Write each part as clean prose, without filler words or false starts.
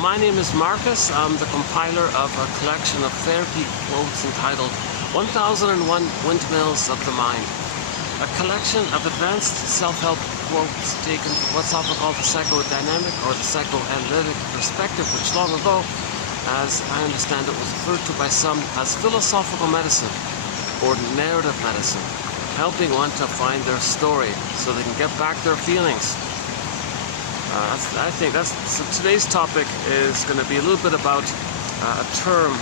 my name is Marcus. I'm the compiler of a collection of therapy quotes entitled 1001 Windmills of the Mind. A collection of advanced self-help quotes taken from what's often called the psychodynamic or the psychoanalytic perspective, which long ago, as I understand it, was referred to by some as philosophical medicine or narrative medicine, helping one to find their story so they can get back their feelings. I think so today's topic is going to be a little bit about a term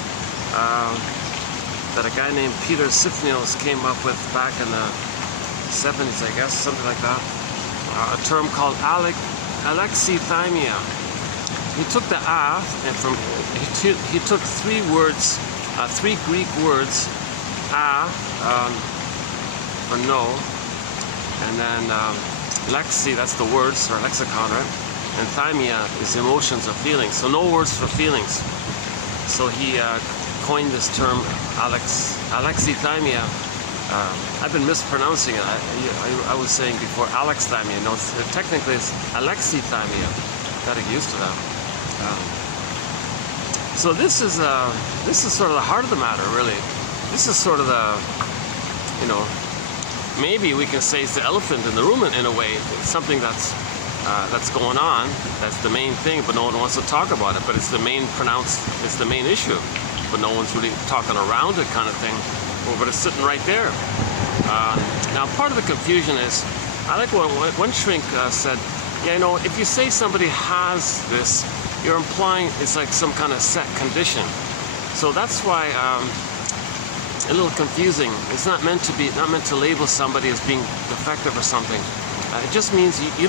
that a guy named Peter Sifneos came up with back in the 70s, I guess, something like that. A term called Alexithymia. He took the "a" and he took three words, three Greek words, "a" for no, and then lexi, that's the words or lexicon, right? And thymia is emotions or feelings. So no words for feelings. So he coined this term Alexithymia. I've been mispronouncing it. I was saying before Alexithymia. No, technically it's Alexithymia. Gotta get used to that. So this is sort of the heart of the matter, really. This is sort of the, maybe we can say it's the elephant in the room in a way. It's something that's going on. That's the main thing, but no one wants to talk about it. But it's the main issue. But no one's really talking around it, kind of thing. But it's sitting right there. Now, part of the confusion is, I like what one shrink said. Yeah, if you say somebody has this, you're implying it's like some kind of set condition. So that's why. A little confusing. It's not meant to label somebody as being defective or something. It just means you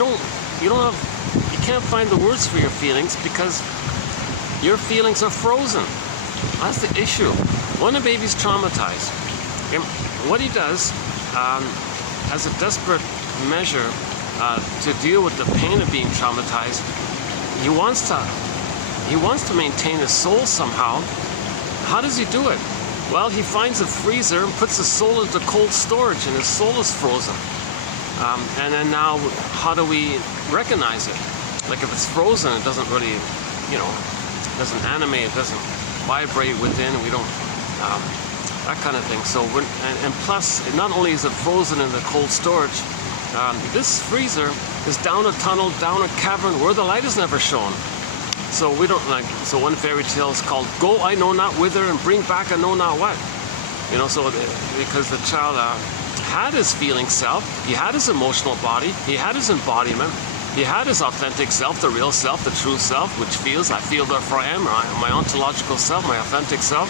can't find the words for your feelings because your feelings are frozen. That's the issue. When a baby's traumatized, what he does as a desperate measure to deal with the pain of being traumatized, he wants to maintain his soul somehow. How does he do it? Well, he finds a freezer and puts his soul into cold storage, and his soul is frozen. And then now, how do we recognize it? Like if it's frozen, it doesn't really, doesn't animate, it doesn't vibrate within. We don't, that kind of thing. So, and plus, not only is it frozen in the cold storage, this freezer is down a tunnel, down a cavern where the light is never shown. So we don't so one fairy tale is called "Go I know not whither and bring back I know not what." So because the child had his feeling self, he had his emotional body, he had his embodiment, he had his authentic self, the real self, the true self, which feels, I feel, therefore I am, my ontological self, my authentic self.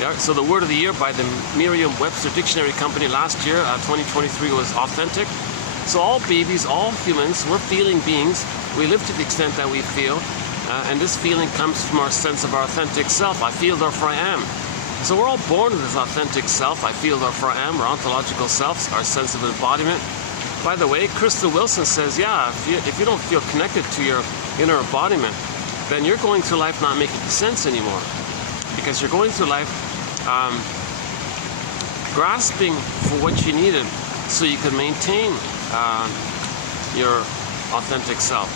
Yeah, so the word of the year by the Merriam-Webster Dictionary Company last year, 2023, was authentic. So all babies, all humans, we're feeling beings. We live to the extent that we feel. And this feeling comes from our sense of our authentic self. I feel, therefore I am. So we're all born with this authentic self. I feel, therefore I am. Our ontological selves, our sense of embodiment. By the way, Crystal Wilson says, yeah, if you don't feel connected to your inner embodiment, then you're going through life not making sense anymore. Because you're going through life grasping for what you needed so you can maintain your authentic self.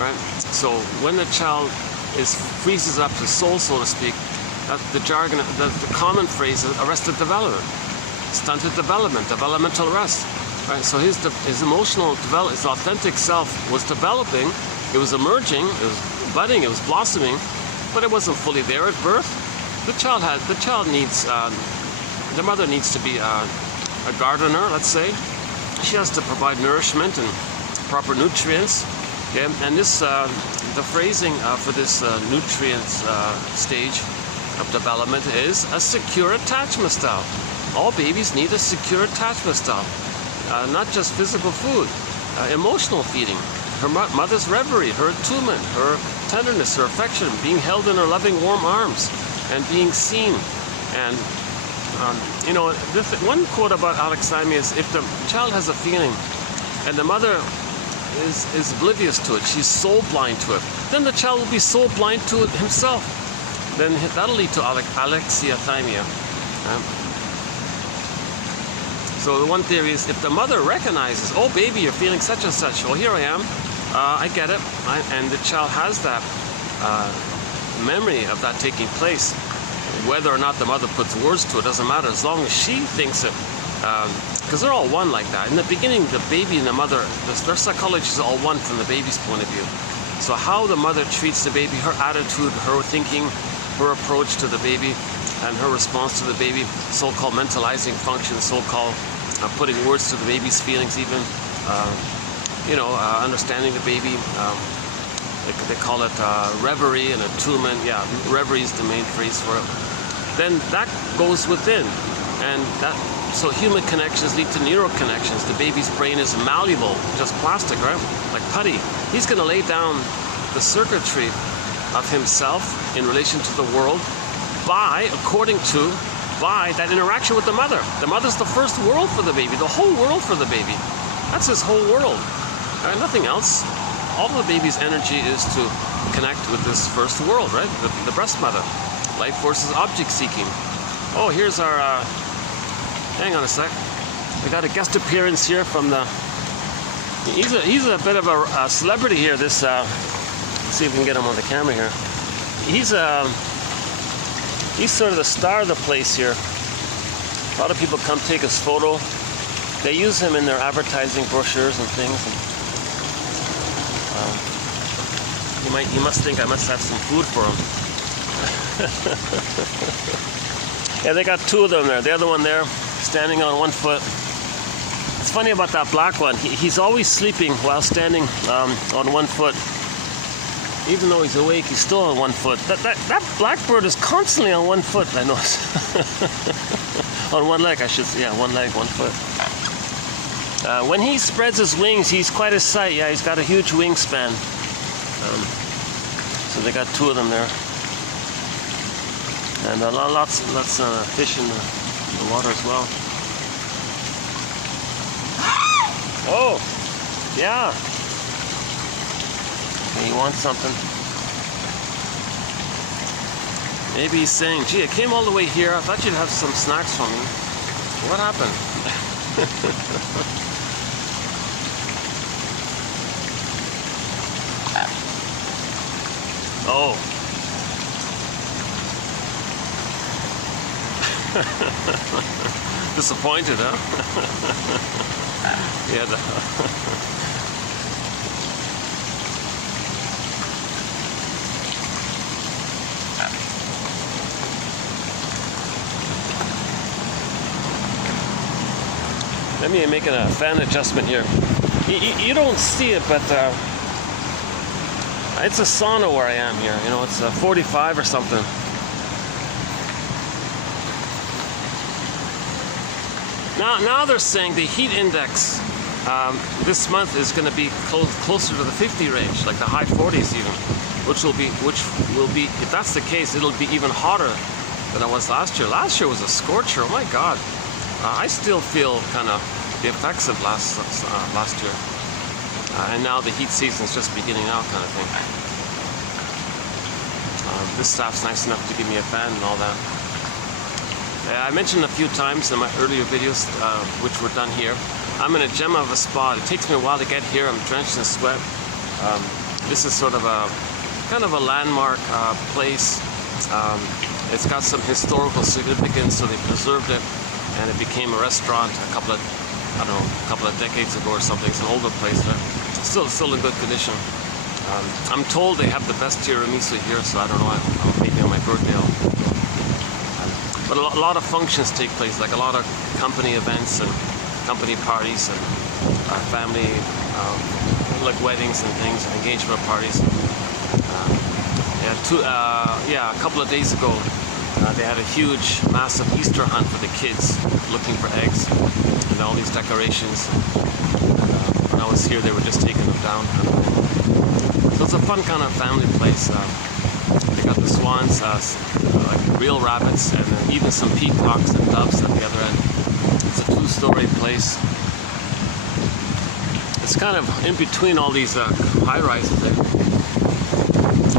Right? So when the child freezes up his soul, so to speak, that's the jargon, the common phrase is arrested development, stunted development, developmental arrest. Right? So his emotional development, his authentic self was developing, it was emerging, it was budding, it was blossoming, but it wasn't fully there at birth. The mother needs to be a gardener, let's say. She has to provide nourishment and proper nutrients. Okay, and this, the phrasing for this nutrients stage of development is a secure attachment style. All babies need a secure attachment style, not just physical food, emotional feeding, her mother's reverie, her attunement, her tenderness, her affection, being held in her loving warm arms, and being seen. And one quote about Alexithymia is, if the child has a feeling and the mother is oblivious to it, she's soul blind to it, then the child will be soul blind to it himself. Then that'll lead to alexithymia. So the one theory is, if the mother recognizes, oh baby, you're feeling such and such, well here I am, I get it, and the child has that memory of that taking place. Whether or not the mother puts words to it doesn't matter, as long as she thinks it. Because they're all one like that. In the beginning, the baby and the mother, their psychology is all one from the baby's point of view. So how the mother treats the baby, her attitude, her thinking, her approach to the baby, and her response to the baby, so-called mentalizing function, so-called putting words to the baby's feelings even, understanding the baby. They call it reverie and attunement. Yeah, reverie is the main phrase for it. Then that goes within. And so human connections lead to neural connections. The baby's brain is malleable, just plastic, right? Like putty. He's going to lay down the circuitry of himself in relation to the world by that interaction with the mother. The mother's the first world for the baby, the whole world for the baby. That's his whole world. Nothing else. All of the baby's energy is to connect with this first world, right? The breast mother. Life force is object seeking. Oh, here's our, hang on a sec. We got a guest appearance here from the, he's a bit of a celebrity here, this, let's see if we can get him on the camera here. He's sort of the star of the place here. A lot of people come take his photo. They use him in their advertising brochures and things. You must think I must have some food for him. Yeah, they got two of them there. The other one there, standing on one foot. It's funny about that black one. He's always sleeping while standing on one foot. Even though he's awake, he's still on one foot. That blackbird is constantly on one foot, I notice. On one leg, I should say. Yeah, one leg, 1 foot. When he spreads his wings, he's quite a sight. Yeah, he's got a huge wingspan. So they got two of them there. And lots of fish in the water as well. Oh, yeah. Okay, he wants something. Maybe he's saying, gee, I came all the way here. I thought you'd have some snacks for me. What happened? Oh. Disappointed, huh? Yeah. Let me make a fan adjustment here. You don't see it, but it's a sauna where I am here. You know, it's 45 or something. Now they're saying the heat index this month is going to be closer to the 50 range, like the high 40s even, which will be, if that's the case, it'll be even hotter than it was last year. Last year was a scorcher. Oh my God. I still feel kind of the effects of last year. And now the heat season's just beginning now, kind of thing. This staff's nice enough to give me a fan and all that. I mentioned a few times in my earlier videos, which were done here, I'm in a gem of a spot. It takes me a while to get here. I'm drenched in sweat. This is sort of a kind of a landmark place. It's got some historical significance, so they preserved it, and it became a restaurant a couple of decades ago or something. It's an older place, but still in good condition. I'm told they have the best tiramisu here, so I don't know. Maybe on my birthday. But a lot of functions take place, like a lot of company events and company parties and family, like weddings and things, and engagement parties. A couple of days ago, they had a huge, massive Easter hunt for the kids, looking for eggs and all these decorations. When I was here, they were just taking them down. So it's a fun kind of family place. They got the swans, like real rabbits, and even some peacocks and doves at the other end. It's a two-story place. It's kind of in between all these high-rises there.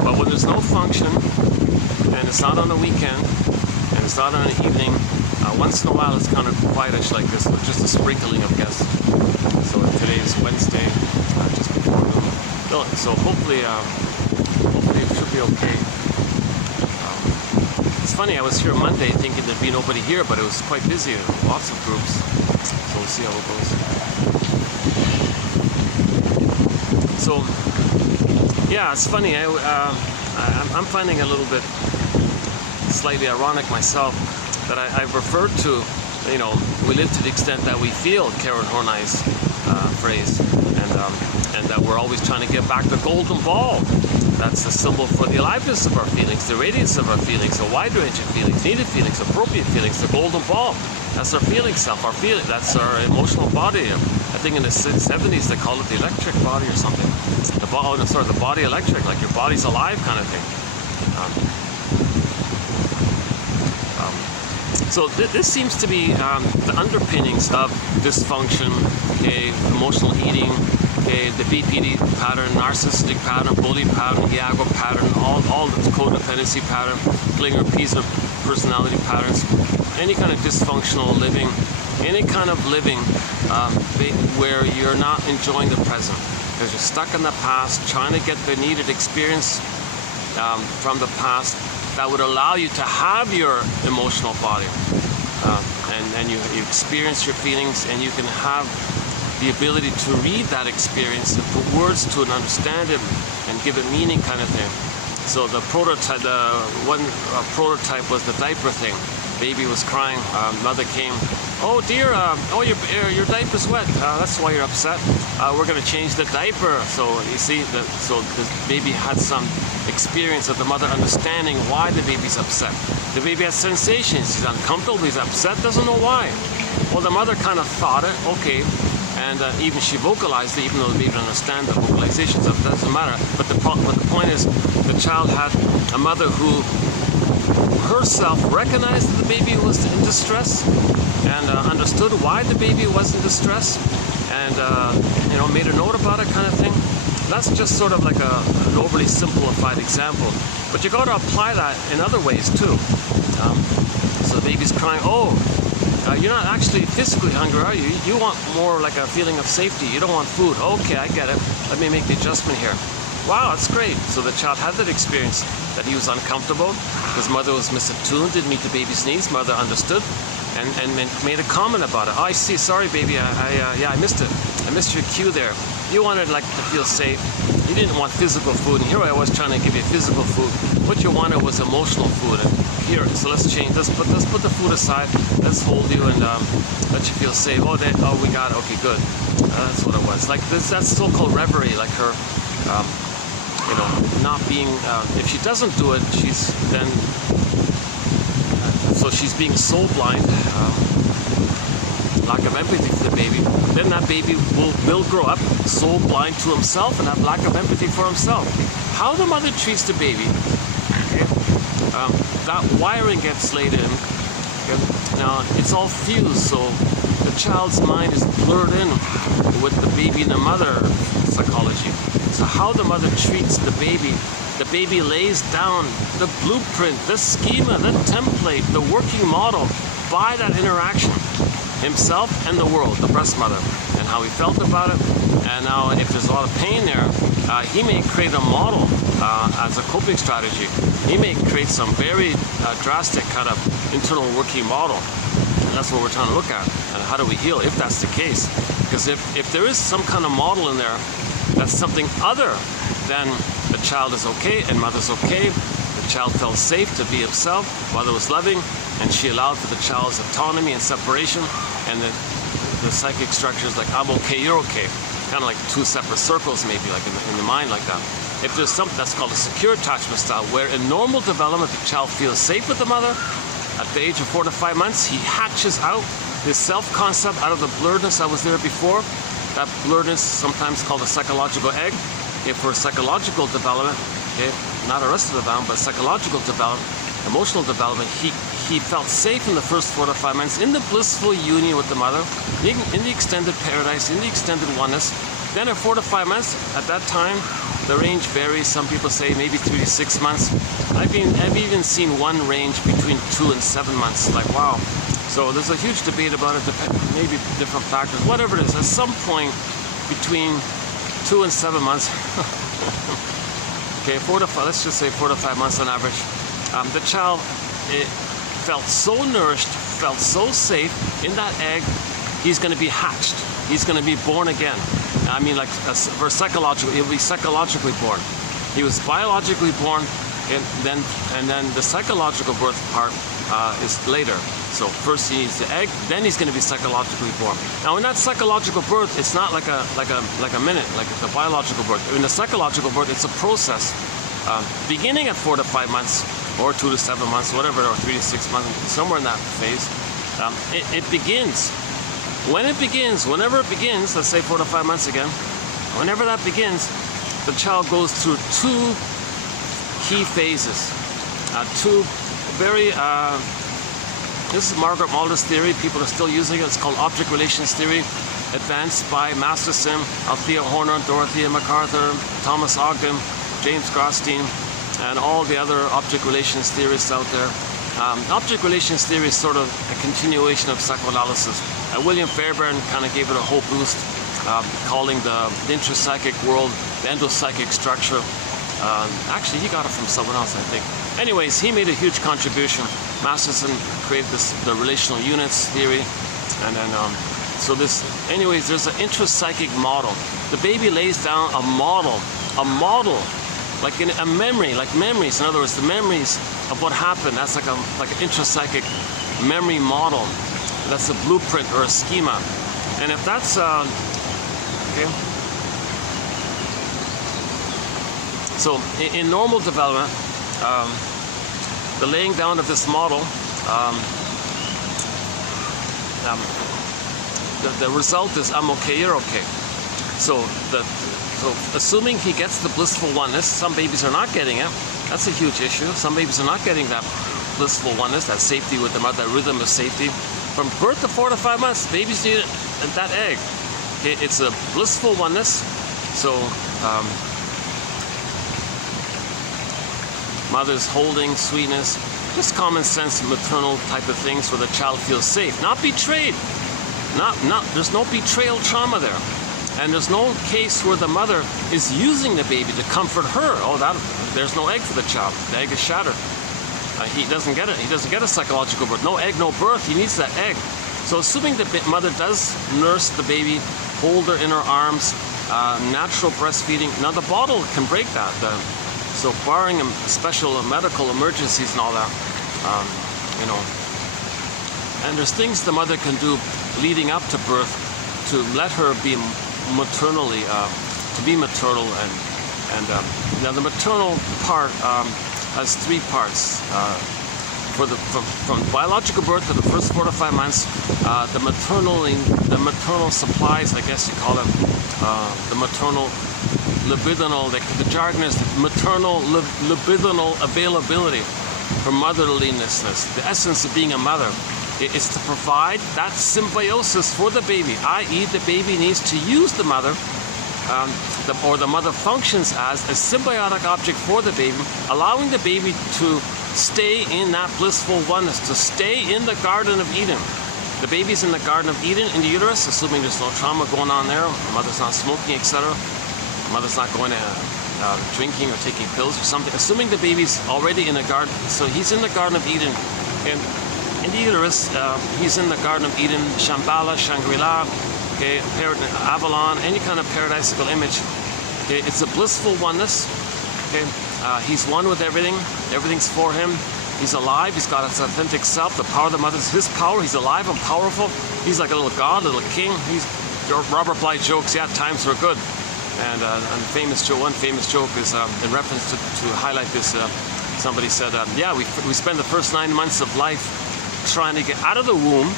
But when there's no function, and it's not on a weekend, and it's not on an evening, once in a while it's kind of quietish like this, with just a sprinkling of guests. So today is Wednesday, just before noon. So hopefully it should be okay. It's funny, I was here Monday thinking there'd be nobody here, but it was quite busy, lots of groups. So we'll see how it goes. So, yeah, it's funny. I'm finding a little bit slightly ironic myself that I've referred to, you know, we live to the extent that we feel, Karen Horney's phrase, and that we're always trying to get back the golden ball. That's the symbol for the aliveness of our feelings, the radiance of our feelings, a wide range of feelings, needed feelings, appropriate feelings, the golden ball. That's our feeling self, our feeling. That's our emotional body. I think in the 70s they called it the electric body or something. The body electric, like your body's alive kind of thing. So this seems to be the underpinnings of dysfunction, okay, emotional eating, okay, the BPD pattern, narcissistic pattern, bully pattern, Iago pattern, all the codependency pattern, Klinger-Pisa personality patterns, any kind of dysfunctional living, any kind of living where you're not enjoying the present because you're stuck in the past, trying to get the needed experience from the past that would allow you to have your emotional body, and you experience your feelings, and you can have the ability to read that experience and put words to it, understand it, and give it meaning, kind of thing. So the prototype, one prototype was the diaper thing. Baby was crying. Mother came. Oh dear, your diaper's wet. That's why you're upset. We're going to change the diaper. So you see, so the baby had some experience of the mother understanding why the baby's upset. The baby has sensations. He's uncomfortable. He's upset. Doesn't know why. Well, the mother kind of thought it. Okay. And even she vocalized it, even though the baby didn't understand the vocalizations of it. Doesn't matter. But the point is, the child had a mother who herself recognized that the baby was in distress and understood why the baby was in distress, and you know, made a note about it, kind of thing. That's just sort of like an overly simplified example, but you got to apply that in other ways too. So the baby's crying. Oh, you're not actually physically hungry, are you? You want more like a feeling of safety. You don't want food. Okay, I get it. Let me make the adjustment here. Wow, that's great. So the child had that experience that he was uncomfortable. His mother was misattuned, didn't meet the baby's needs. Mother understood and made a comment about it. Oh, I see. Sorry, baby. Yeah, I missed it. I missed your cue there. You wanted like to feel safe. You didn't want physical food, and here I was trying to give you physical food. What you wanted was emotional food. And here, so let's change. Let's put the food aside. Let's hold you and let you feel safe. Oh, we got it. Okay, good. That's what it was. Like this. That's so-called reverie. Like her. You know, not being, if she doesn't do it, she's then, so she's being soul blind, lack of empathy for the baby. Then that baby will grow up soul blind to himself and have lack of empathy for himself. How the mother treats the baby, okay, that wiring gets laid in. Okay? Now, it's all fused, so the child's mind is blurred in with the baby and the mother psychology. So how the mother treats the baby lays down the blueprint, the schema, the template, the working model by that interaction. Himself and the world, the breast mother, and how he felt about it. And now if there's a lot of pain there, he may create a model as a coping strategy. He may create some very drastic kind of internal working model. And that's what we're trying to look at. And how do we heal if that's the case? Because if there is some kind of model in there that's something other than the child is okay and mother's okay, the child felt safe to be himself, mother was loving, and she allowed for the child's autonomy and separation, and the psychic structures like I'm okay, you're okay, kind of like two separate circles maybe, like in the mind like that. If there's something that's called a secure attachment style, where in normal development the child feels safe with the mother, at the age of 4 to 5 months he hatches out his self-concept out of the blurredness that was there before. That blurredness, sometimes called a psychological egg. Okay, for psychological development, okay, not arrested development, but psychological development, emotional development, he felt safe in the first 4 to 5 months in the blissful union with the mother, in the extended paradise, in the extended oneness. Then at 4 to 5 months, at that time, the range varies. Some people say maybe 3 to 6 months. I've even seen one range between 2 and 7 months. Like, wow. So there's a huge debate about it, maybe different factors, whatever it is. At some point between 2 and 7 months, Okay, 4 to 5, let's just say 4 to 5 months on average. The child felt so nourished, felt so safe in that egg. He's going to be hatched. He's going to be born again. I mean, like for psychological, he'll be psychologically born. He was biologically born, and then the psychological birth part is later. So first he needs the egg, then he's going to be psychologically born. Now in that psychological birth, it's not like a minute, like the biological birth. In the psychological birth, it's a process beginning at 4 to 5 months, or 2 to 7 months, whatever, or 3 to 6 months, somewhere in that phase. It begins. Whenever it begins, let's say 4 to 5 months again, whenever that begins, the child goes through 2 key phases. Two very, this is Margaret Mulder's theory. People are still using it. It's called object relations theory, advanced by Masterson, Althea Horner, Dorothea MacArthur, Thomas Ogden, James Grosstein, and all the other object relations theorists out there. Object relations theory is sort of a continuation of psychoanalysis. William Fairbairn kind of gave it a whole boost, calling the intrapsychic world the endopsychic structure. Actually, he got it from someone else, I think. Anyways, he made a huge contribution. Masterson created the relational units theory, and then anyways, there's an intrapsychic model. The baby lays down a model, like in a memory, like memories. In other words, the memories of what happened. That's like an intrapsychic memory model. That's a blueprint or a schema. And if that's okay. So in normal development, the laying down of this model, the result is I'm okay, you're okay. So assuming he gets the blissful oneness, some babies are not getting it. That's a huge issue. Some babies are not getting that blissful oneness, that safety with the mother, that rhythm of safety. From birth to 4 to 5 months, babies need that egg. Okay, it's a blissful oneness. So mother's holding, sweetness, just common sense maternal type of things where the child feels safe, not betrayed. There's no betrayal trauma there. And there's no case where the mother is using the baby to comfort her. Oh, there's no egg for the child. The egg is shattered. He doesn't get it. He doesn't get a psychological birth. No egg, no birth. He needs that egg. So assuming the mother does nurse the baby, hold her in her arms, natural breastfeeding. Now the bottle can break that. So barring special medical emergencies and all that, and there's things the mother can do leading up to birth to let her be maternally, to be maternal, and now the maternal part has 3 parts. From biological birth to the first 4 to 5 months, the maternal supplies, I guess you call them, the maternal libidinal, the jargon is maternal libidinal availability for motherliness. The essence of being a mother is to provide that symbiosis for the baby, i.e. the baby needs to use the mother, or the mother functions as a symbiotic object for the baby, allowing the baby to stay in that blissful oneness, to stay in the Garden of Eden. The baby's in the Garden of Eden in the uterus, assuming there's no trauma going on there, the mother's not smoking, etc. The mother's not going to drinking or taking pills or something. Assuming the baby's already in the garden, so he's in the Garden of Eden, and in the uterus, he's in the Garden of Eden, Shambhala, Shangri-La, okay, Avalon, any kind of paradisical image. Okay, it's a blissful oneness. Okay, he's one with everything. Everything's for him. He's alive. He's got his authentic self. The power of the mother is his power. He's alive and powerful. He's like a little god, a little king. Robert Bly jokes, yeah, times were good. And one famous joke is in reference to highlight this. Somebody said, yeah, we spend the first 9 months of life trying to get out of the womb,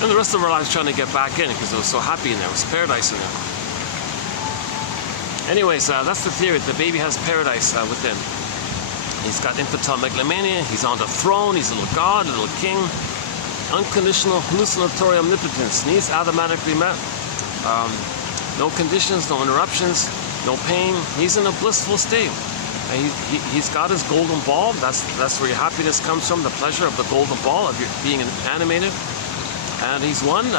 and the rest of our lives trying to get back in because it was so happy in there. It was paradise in there. Anyways, that's the theory. The baby has paradise within. He's got infantile megalomania. He's on the throne. He's a little god, a little king. Unconditional hallucinatory omnipotence. Needs automatically met. No conditions, no interruptions, no pain. He's in a blissful state. And he's got his golden ball. That's where your happiness comes from, the pleasure of the golden ball, of being animated. And he's one,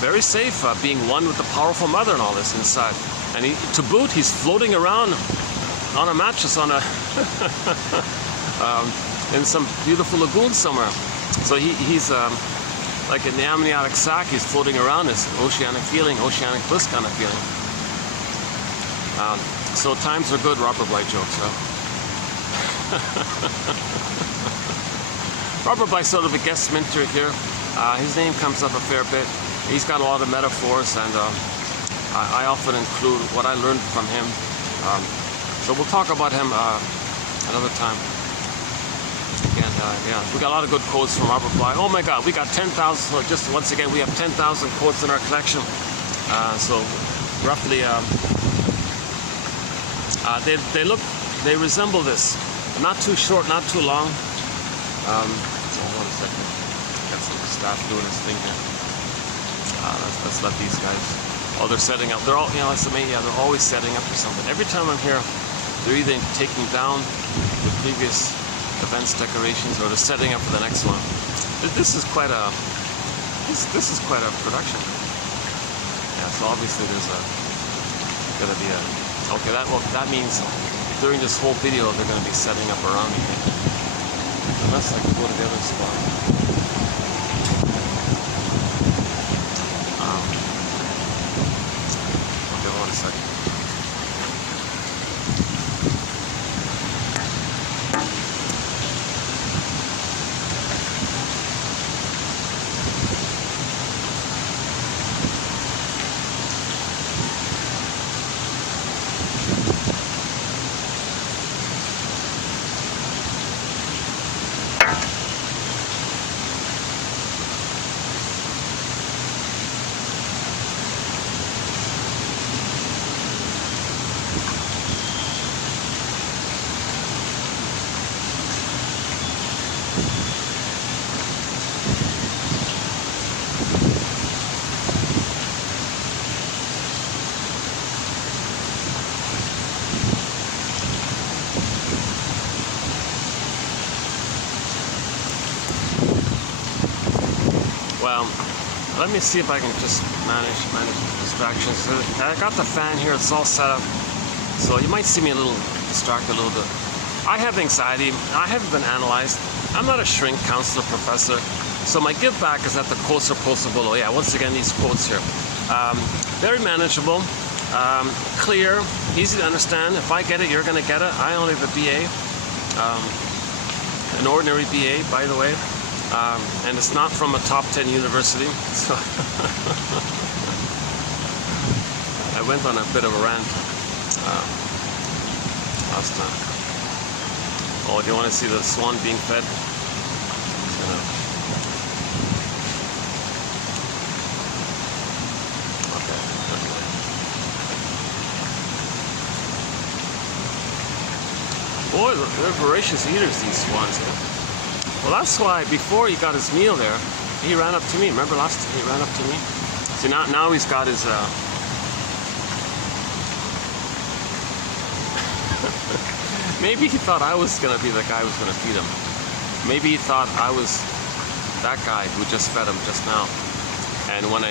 very safe, being one with the powerful mother and all this inside. And to boot, he's floating around on a mattress on a in some beautiful lagoon somewhere. So he's like in the amniotic sac, he's floating around this oceanic feeling, oceanic bliss kind of feeling. So times are good, Robert Bly jokes. Robert Bly's sort of a guest mentor here. His name comes up a fair bit. He's got a lot of metaphors, and I often include what I learned from him. So we'll talk about him another time. And yeah, we got a lot of good quotes from Robert Bly. Oh my God, we got 10,000. So just once again, we have 10,000 quotes in our collection. So roughly, they resemble this. Not too short, not too long. Hold on a second. Got some staff doing this thing here. Let's let these guys. Oh, they're setting up. They're all, you know, that's the main. Yeah, they're always setting up for something. Every time I'm here, they're either taking down the previous events decorations or they're setting up for the next one. This is quite a. This is quite a production. Yeah. So obviously there's gonna be a. Okay, that means during this whole video they're gonna be setting up around me. Unless I can go to the other spot. Okay, hold on a second. Well, let me see if I can just manage distractions. I got the fan here, it's all set up. So you might see me a little distracted a little bit. I have anxiety, I haven't been analyzed. I'm not a shrink counselor professor. So my give back is that the quotes are posted below. Yeah, once again, these quotes here. Very manageable, clear, easy to understand. If I get it, you're gonna get it. I only have a BA, an ordinary BA, by the way. And it's not from a top 10 university, so I went on a bit of a rant last time. Oh, do you want to see the swan being fed? Okay. Boy, they're voracious eaters, these swans here. Well, that's why before he got his meal there, he ran up to me. Remember last time he ran up to me? So now he's got his. Maybe he thought I was gonna be the guy who was gonna feed him. Maybe he thought I was that guy who just fed him just now. And when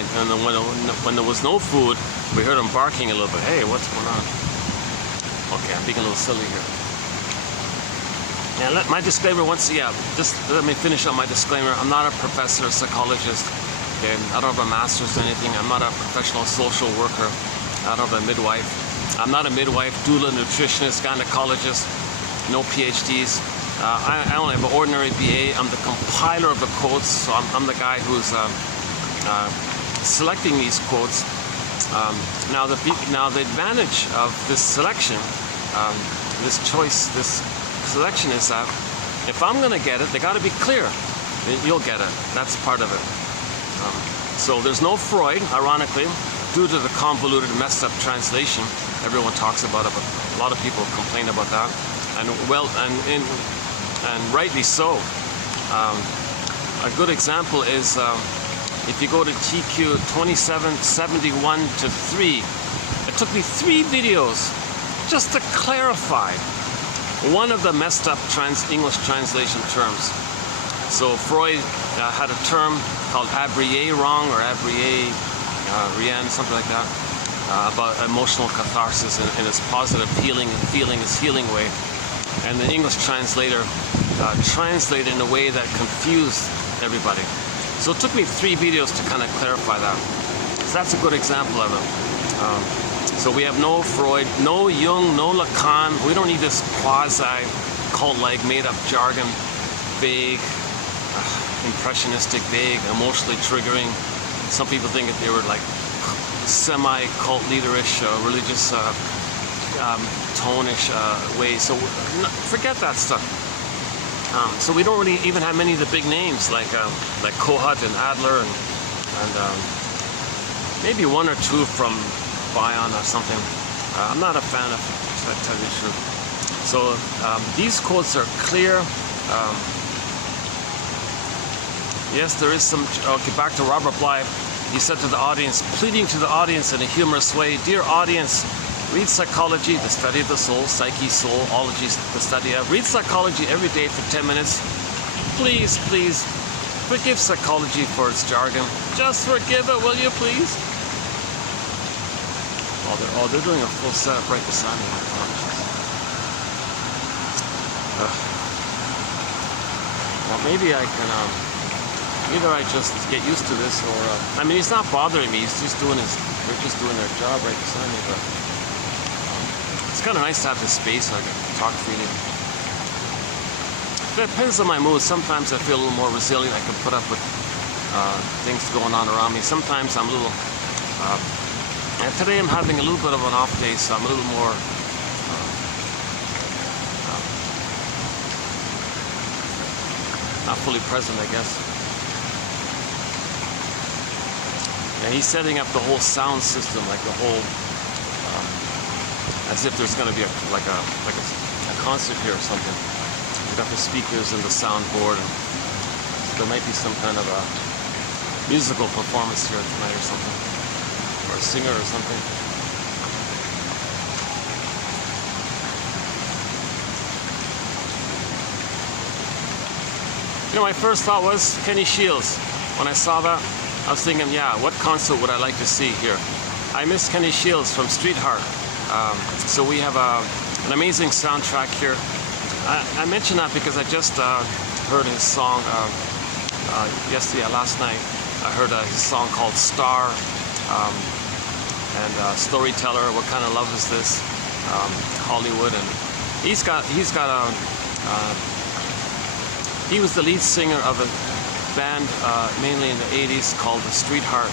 there was no food, we heard him barking a little bit. Hey, what's going on? Okay, I'm being a little silly here. Yeah, my disclaimer just let me finish up my disclaimer. I'm not a professor, a psychologist. Okay? I don't have a master's or anything. I'm not a professional social worker. I don't have a midwife. I'm not a midwife, doula, nutritionist, gynecologist, no PhDs. I only have an ordinary BA. I'm the compiler of the quotes, so I'm the guy who's selecting these quotes. Now the advantage of this selection, this choice, this selection is that if I'm going to get it, they got to be clear. You'll get it. That's part of it. So there's no Freud, ironically, due to the convoluted, messed up translation. Everyone talks about it, but a lot of people complain about that, and rightly so. A good example is if you go to TQ 2771-3. It took me 3 videos just to clarify one of the messed up English translation terms. So Freud had a term called abrier wrong, or abrier, rien, something like that. about emotional catharsis in its positive healing and feeling is healing way. And the English translator translated in a way that confused everybody. So it took me 3 videos to kind of clarify that. So that's a good example of it. So we have no Freud, no Jung, no Lacan. We don't need this quasi-cult-like made-up jargon, vague, impressionistic, vague, emotionally triggering. Some people think that they were like semi-cult leaderish, religious, tone-ish way. So forget that stuff. So we don't really even have many of the big names like Kohut and Adler and maybe 1 or 2 from Bion or something. I'm not a fan of that, to tell you the truth. So these quotes are clear. Yes, there is some. Okay, back to Robert Bly. He said to the audience, pleading to the audience in a humorous way, "Dear audience, read psychology, the study of the soul, psyche, soulology, the study of. Read psychology every day for 10 minutes. Please, please, forgive psychology for its jargon. Just forgive it, will you, please?" They're doing a full setup right beside me. Well, maybe I can. Either I just get used to this, or I mean, he's not bothering me. He's just doing they're just doing their job right beside me. But it's kind of nice to have this space so I can talk freely. It depends on my mood. Sometimes I feel a little more resilient. I can put up with things going on around me. Sometimes I'm a little. And today I'm having a little bit of an off day, so I'm a little more. Not fully present, I guess. And he's setting up the whole sound system, like the whole, as if there's going to be a concert here or something. We got the speakers and the soundboard, and there might be some kind of a musical performance here tonight or something, or a singer or something. You know, my first thought was Kenny Shields. When I saw that, I was thinking, yeah, what concert would I like to see here? I miss Kenny Shields from Street Heart. So we have an amazing soundtrack here. I mention that because I just heard his song last night. I heard his song called Star and Storyteller. What kind of love is this? Hollywood, and he was the lead singer of a band mainly in the 80s called the Street Heart,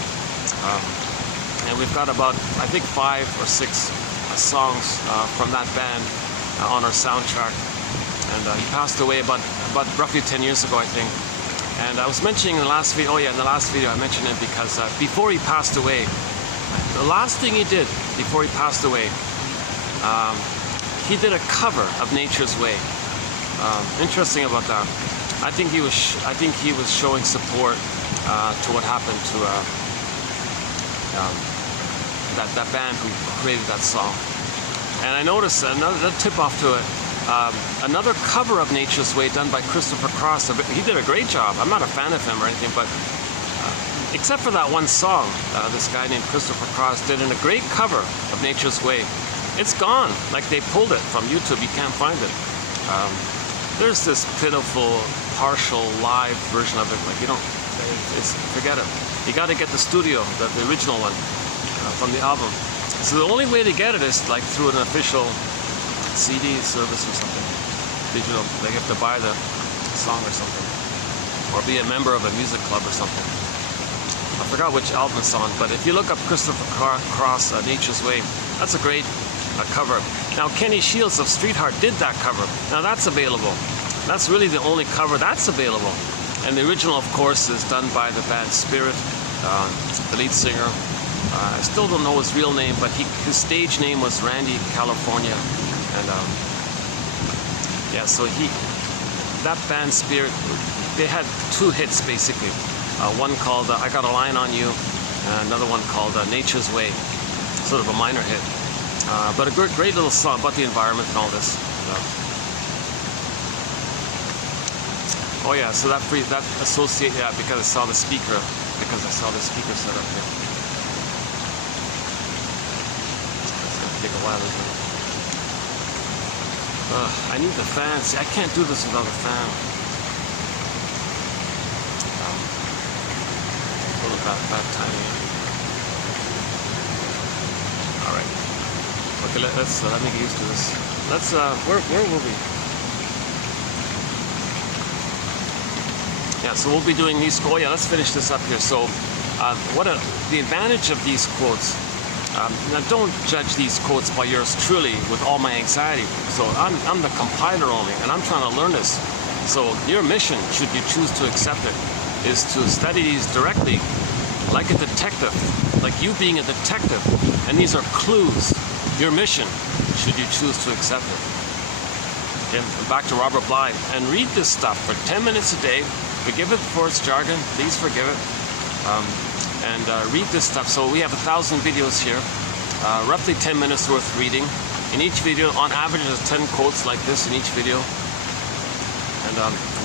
and we've got about, I think, 5 or 6 songs from that band on our soundtrack. And he passed away about roughly 10 years ago, I think. And I was mentioning in the last video, in the last video I mentioned it because before he passed away, the last thing he did before he passed away, he did a cover of Nature's Way. Interesting about that. I think he was showing support to what happened to that band who created that song. And I noticed another tip off to it. Another cover of Nature's Way done by Christopher Cross. He did a great job. I'm not a fan of him or anything, but except for that one song, this guy named Christopher Cross did a great cover of Nature's Way. It's gone. Like they pulled it from YouTube. You can't find it. There's this pitiful, partial live version of it. Like forget it. You got to get the studio, the original one from the album. So the only way to get it is like through an official CD service or something, digital. They have to buy the song or something, or be a member of a music club or something. I forgot which album it's on, but if you look up Christopher Cross, Nature's Way, that's a great cover. Now Kenny Shields of Street Heart did that cover. Now that's available. That's really the only cover that's available. And the original, of course, is done by the band Spirit, the lead singer. I still don't know his real name, but his stage name was Randy California. And yeah, so that band Spirit, they had 2 hits basically. One called I Got a Line on You, and another one called Nature's Way, sort of a minor hit. But a great little song about the environment and all this. Oh yeah, so that associate, yeah, because I saw the speaker set up here. while ago. I need the fan. See, I can't do this without a fan. A little bad timing. All right. Okay, let me get used to this. Let's. Where will we? Yeah. So we'll be doing these. Oh yeah. Let's finish this up here. So, the advantage of these quotes. Now don't judge these quotes by yours truly with all my anxiety. So I'm the compiler only, and I'm trying to learn this. So your mission, should you choose to accept it, is to study these directly, like a detective, like you being a detective. And these are clues. Your mission, should you choose to accept it. Okay, back to Robert Bly. And read this stuff for 10 minutes a day. Forgive it for its jargon. Please forgive it. Read this stuff. So we have 1,000 videos here, roughly 10 minutes worth reading. In each video, on average, there's 10 quotes like this in each video. And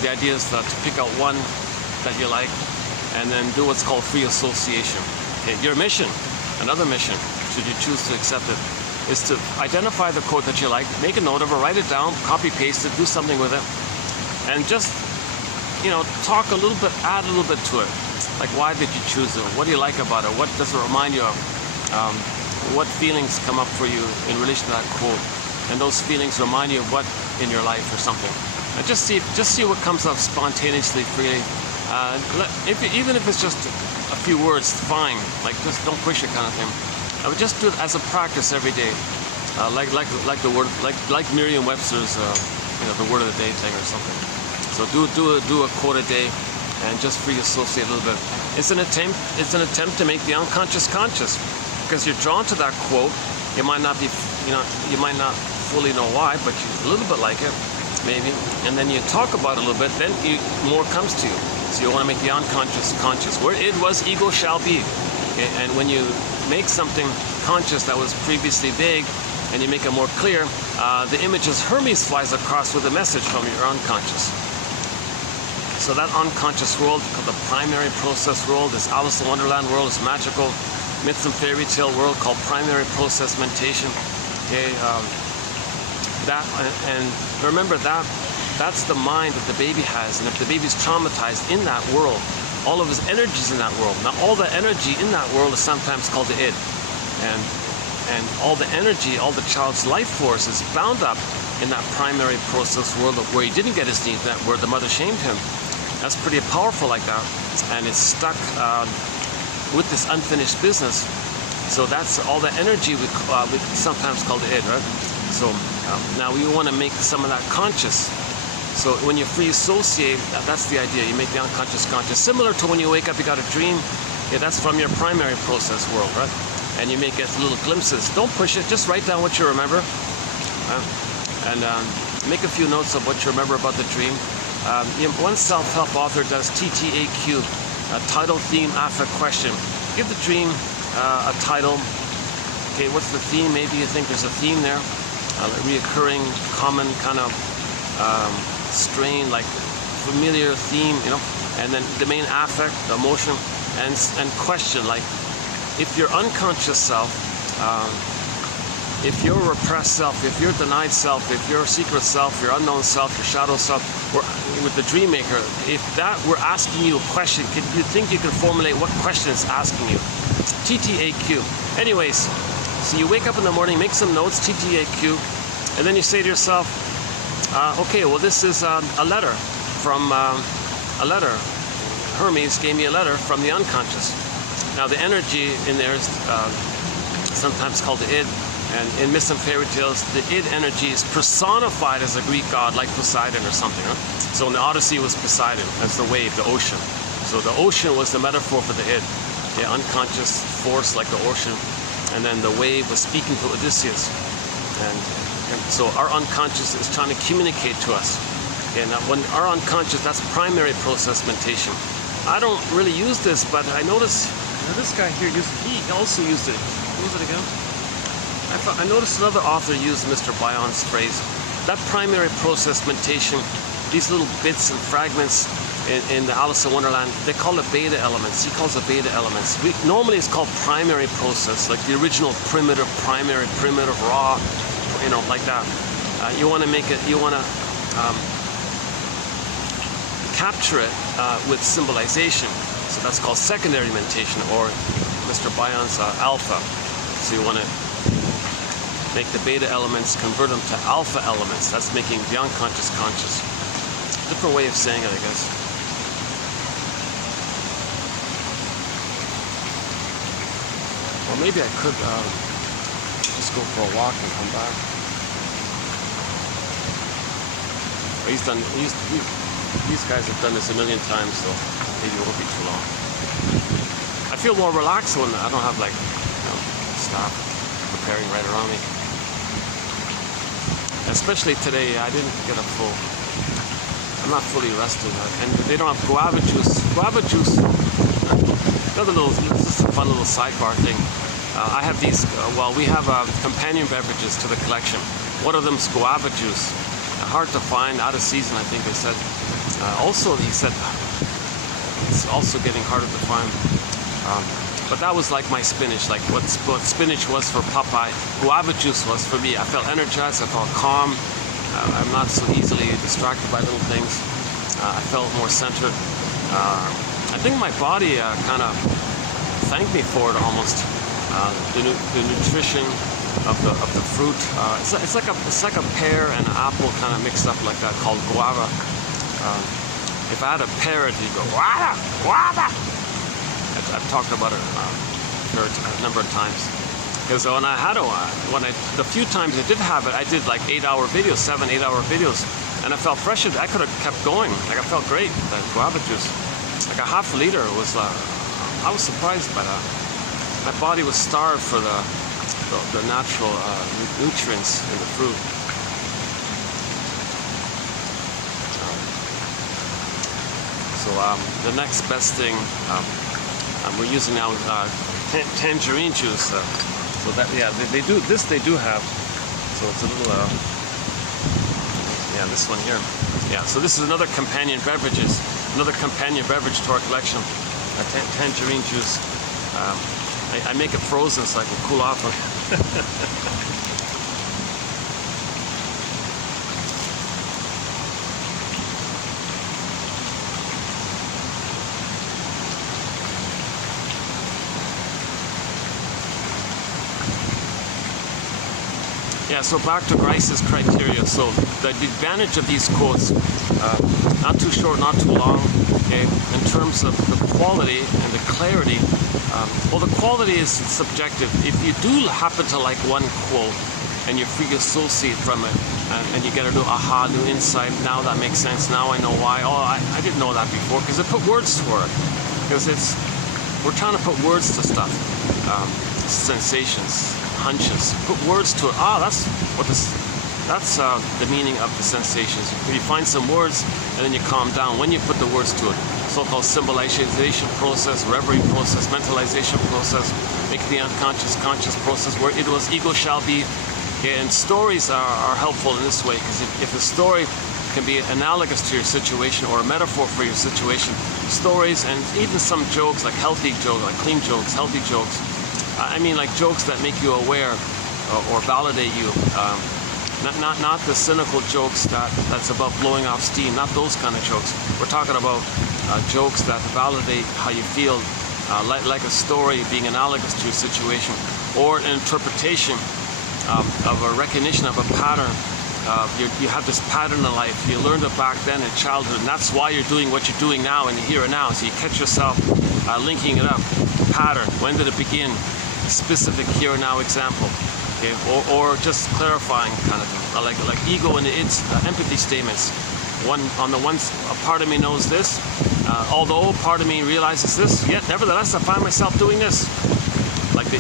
the idea is to pick out one that you like, and then do what's called free association. Okay, your mission, another mission, should you choose to accept it, is to identify the quote that you like, make a note of it, write it down, copy paste it, do something with it, and just, talk a little bit, add a little bit to it. Like, why did you choose it? What do you like about it? What does it remind you of? What feelings come up for you in relation to that quote? And those feelings remind you of what in your life or something. And just see what comes up spontaneously, freely. Even if it's just a few words, fine. Like, just don't push it, kind of thing. I would just do it as a practice every day, like the word, like Merriam-Webster's, the word of the day thing or something. So do a quote a day. And just free associate a little bit. It's an attempt to make the unconscious conscious, because you're drawn to that quote. You might not be, you might not fully know why, but you a little bit like it, maybe. And then you talk about it a little bit. Then more comes to you. So you want to make the unconscious conscious. Where it was, ego shall be. Okay? And when you make something conscious that was previously vague, and you make it more clear, the image is Hermes flies across with a message from your unconscious. So that unconscious world, called the primary process world, this Alice in Wonderland world, this magical myths and fairy tale world called primary process mentation. Okay, and remember that's the mind that the baby has, and if the baby's traumatized in that world, all of his energy's in that world. Now, all the energy in that world is sometimes called the id, and all the energy, all the child's life force is bound up in that primary process world where he didn't get his needs met, where the mother shamed him. That's pretty powerful like that, and it's stuck with this unfinished business. So that's all the energy we sometimes call the id, right? So now we want to make some of that conscious. So when you free associate, that's the idea. You make the unconscious conscious. Similar to when you wake up, you got a dream. Yeah, that's from your primary process world, right? And you may get little glimpses. Don't push it. Just write down what you remember, and make a few notes of what you remember about the dream. One self-help author does TTAQ, title, theme, affect, question. Give the dream a title. Okay, what's the theme? Maybe you think there's a theme there, reoccurring, common kind of strain, like familiar theme, and then the main affect, the emotion, and question, like if your unconscious self, if your repressed self, if your denied self, if your secret self, your unknown self, your shadow self, with the dream maker, if that were asking you a question, you think you can formulate what question it's asking you? TTAQ. Anyways, so you wake up in the morning, make some notes, TTAQ, and then you say to yourself, okay, well, this is a letter from Hermes gave me a letter from the unconscious. Now, the energy in there is sometimes called the id. And in myths and fairy tales, the id energy is personified as a Greek god, like Poseidon or something. Huh? So in the Odyssey, it was Poseidon. That's the wave, the ocean. So the ocean was the metaphor for the id, the unconscious force like the ocean. And then the wave was speaking to Odysseus. And so our unconscious is trying to communicate to us. And when our unconscious, that's primary process mentation. I don't really use this, but I noticed this guy here he also used it. What was it again? I noticed another author used Mr. Bayon's phrase. That primary process mentation, these little bits and fragments, in the Alice in Wonderland, they call it beta elements. He calls it beta elements. Normally it's called primary process, like the original primitive, raw, like that. You want to make it, you want to capture it with symbolization. So that's called secondary mentation, or Mr. Bayon's alpha. So you want to make the beta elements, convert them to alpha elements. That's making the unconscious conscious. Different way of saying it, I guess. Or maybe I could just go for a walk and come back. But these guys have done this a million times, so maybe it won't be too long. I feel more relaxed when I don't have like staff preparing right around me. Especially today, I didn't get a full. I'm not fully rested, and they don't have guava juice. Guava juice. This is a fun little sidebar thing. I have these. We have companion beverages to the collection. One of them is guava juice. Hard to find, out of season, I think they said. Also, he said it's also getting harder to find. But that was like my spinach, like what spinach was for Popeye, guava juice was for me. I felt energized, I felt calm. I'm not so easily distracted by little things. I felt more centered. I think my body kind of thanked me for it almost. The nutrition of the fruit. It's like a pear and an apple kind of mixed up like that, called guava. If I had a parrot, he'd go guava, guava. I've talked about it a number of times. Because when I had the few times I did have it, I did like 8-hour videos, 7-8-hour videos, and I felt fresh. I could have kept going. Like I felt great. That guava juice, like a half liter was. I was surprised by that. My body was starved for the natural nutrients in the fruit. So the next best thing we're using now is tangerine juice. So that they do this. They do have. So it's a little this one here. Yeah. So this is another companion beverage to our collection. Tangerine juice. I make it frozen so I can cool off on it. Yeah, so back to Grice's criteria. So the advantage of these quotes, not too short, not too long, okay, in terms of the quality and the clarity. Well, the quality is subjective. If you do happen to like one quote and you free associate from it, and you get a new aha, new insight, now that makes sense, now I know why. Oh, I didn't know that before, because it put words to it. Because we're trying to put words to stuff, sensations, hunches, put words to it. That's the meaning of the sensations. You find some words and then you calm down when you put the words to it. So-called symbolization process, reverie process, mentalization process, make the unconscious conscious process, where it was ego shall be. Okay, and stories are helpful in this way, because if a story can be analogous to your situation or a metaphor for your situation, stories and even some jokes, like healthy jokes, like clean jokes, healthy jokes, I mean like jokes that make you aware or validate you. Not the cynical jokes that's about blowing off steam, not those kind of jokes. We're talking about jokes that validate how you feel, like a story being analogous to your situation, or an interpretation of a recognition of a pattern. You have this pattern in life. You learned it back then in childhood, and that's why you're doing what you're doing now in the here and now. So you catch yourself linking it up. Pattern. When did it begin? Specific here and now example. Okay, or just clarifying kind of thing, like ego and its empathy statements. A part of me knows this, although part of me realizes this, yet nevertheless I find myself doing this. Like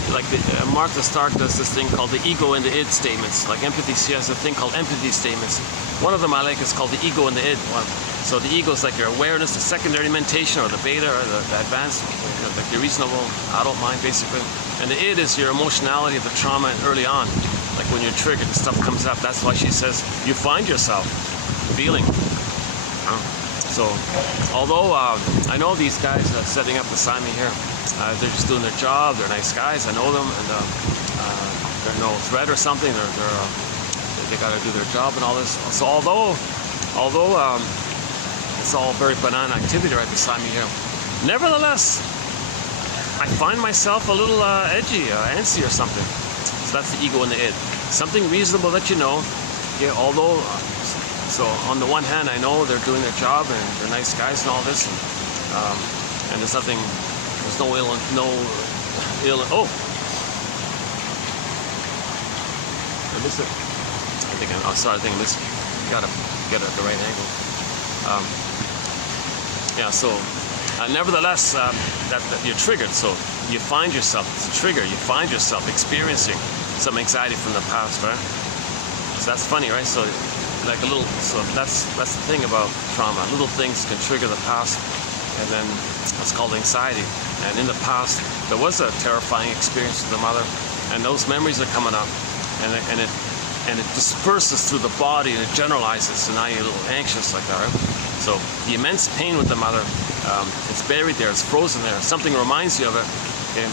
Martha Stark does this thing called the ego and the id statements. Like empathy, she has a thing called empathy statements. One of them I like is called the ego and the id one. So the ego is like your awareness, the secondary mentation, or the beta, or the advanced, like the reasonable adult mind, basically. And the id is your emotionality of the trauma early on. Like when you're triggered, the stuff comes up. That's why she says you find yourself feeling. So, although I know these guys setting up beside me here, they're just doing their job. They're nice guys. I know them, and they're no threat or something. They got to do their job and all this. So although it's all very banana activity right beside me here, nevertheless, I find myself a little edgy, antsy or something. So that's the ego and the id. Something reasonable that you know. Yeah, although, so on the one hand, I know they're doing their job and they're nice guys and all this, and there's nothing, there's no ill, oh, I missed it. I missed it. Gotta get it at the right angle. Yeah, so nevertheless, that you're triggered. So you find yourself, it's a trigger, you find yourself experiencing some anxiety from the past, right? So that's funny, right? So like a little, so that's the thing about trauma. Little things can trigger the past, and then it's called anxiety. And in the past, there was a terrifying experience with the mother, and those memories are coming up, and it disperses through the body and it generalizes, so now you're a little anxious like that, right? So the immense pain with the mother, it's buried there, it's frozen there. Something reminds you of it, okay?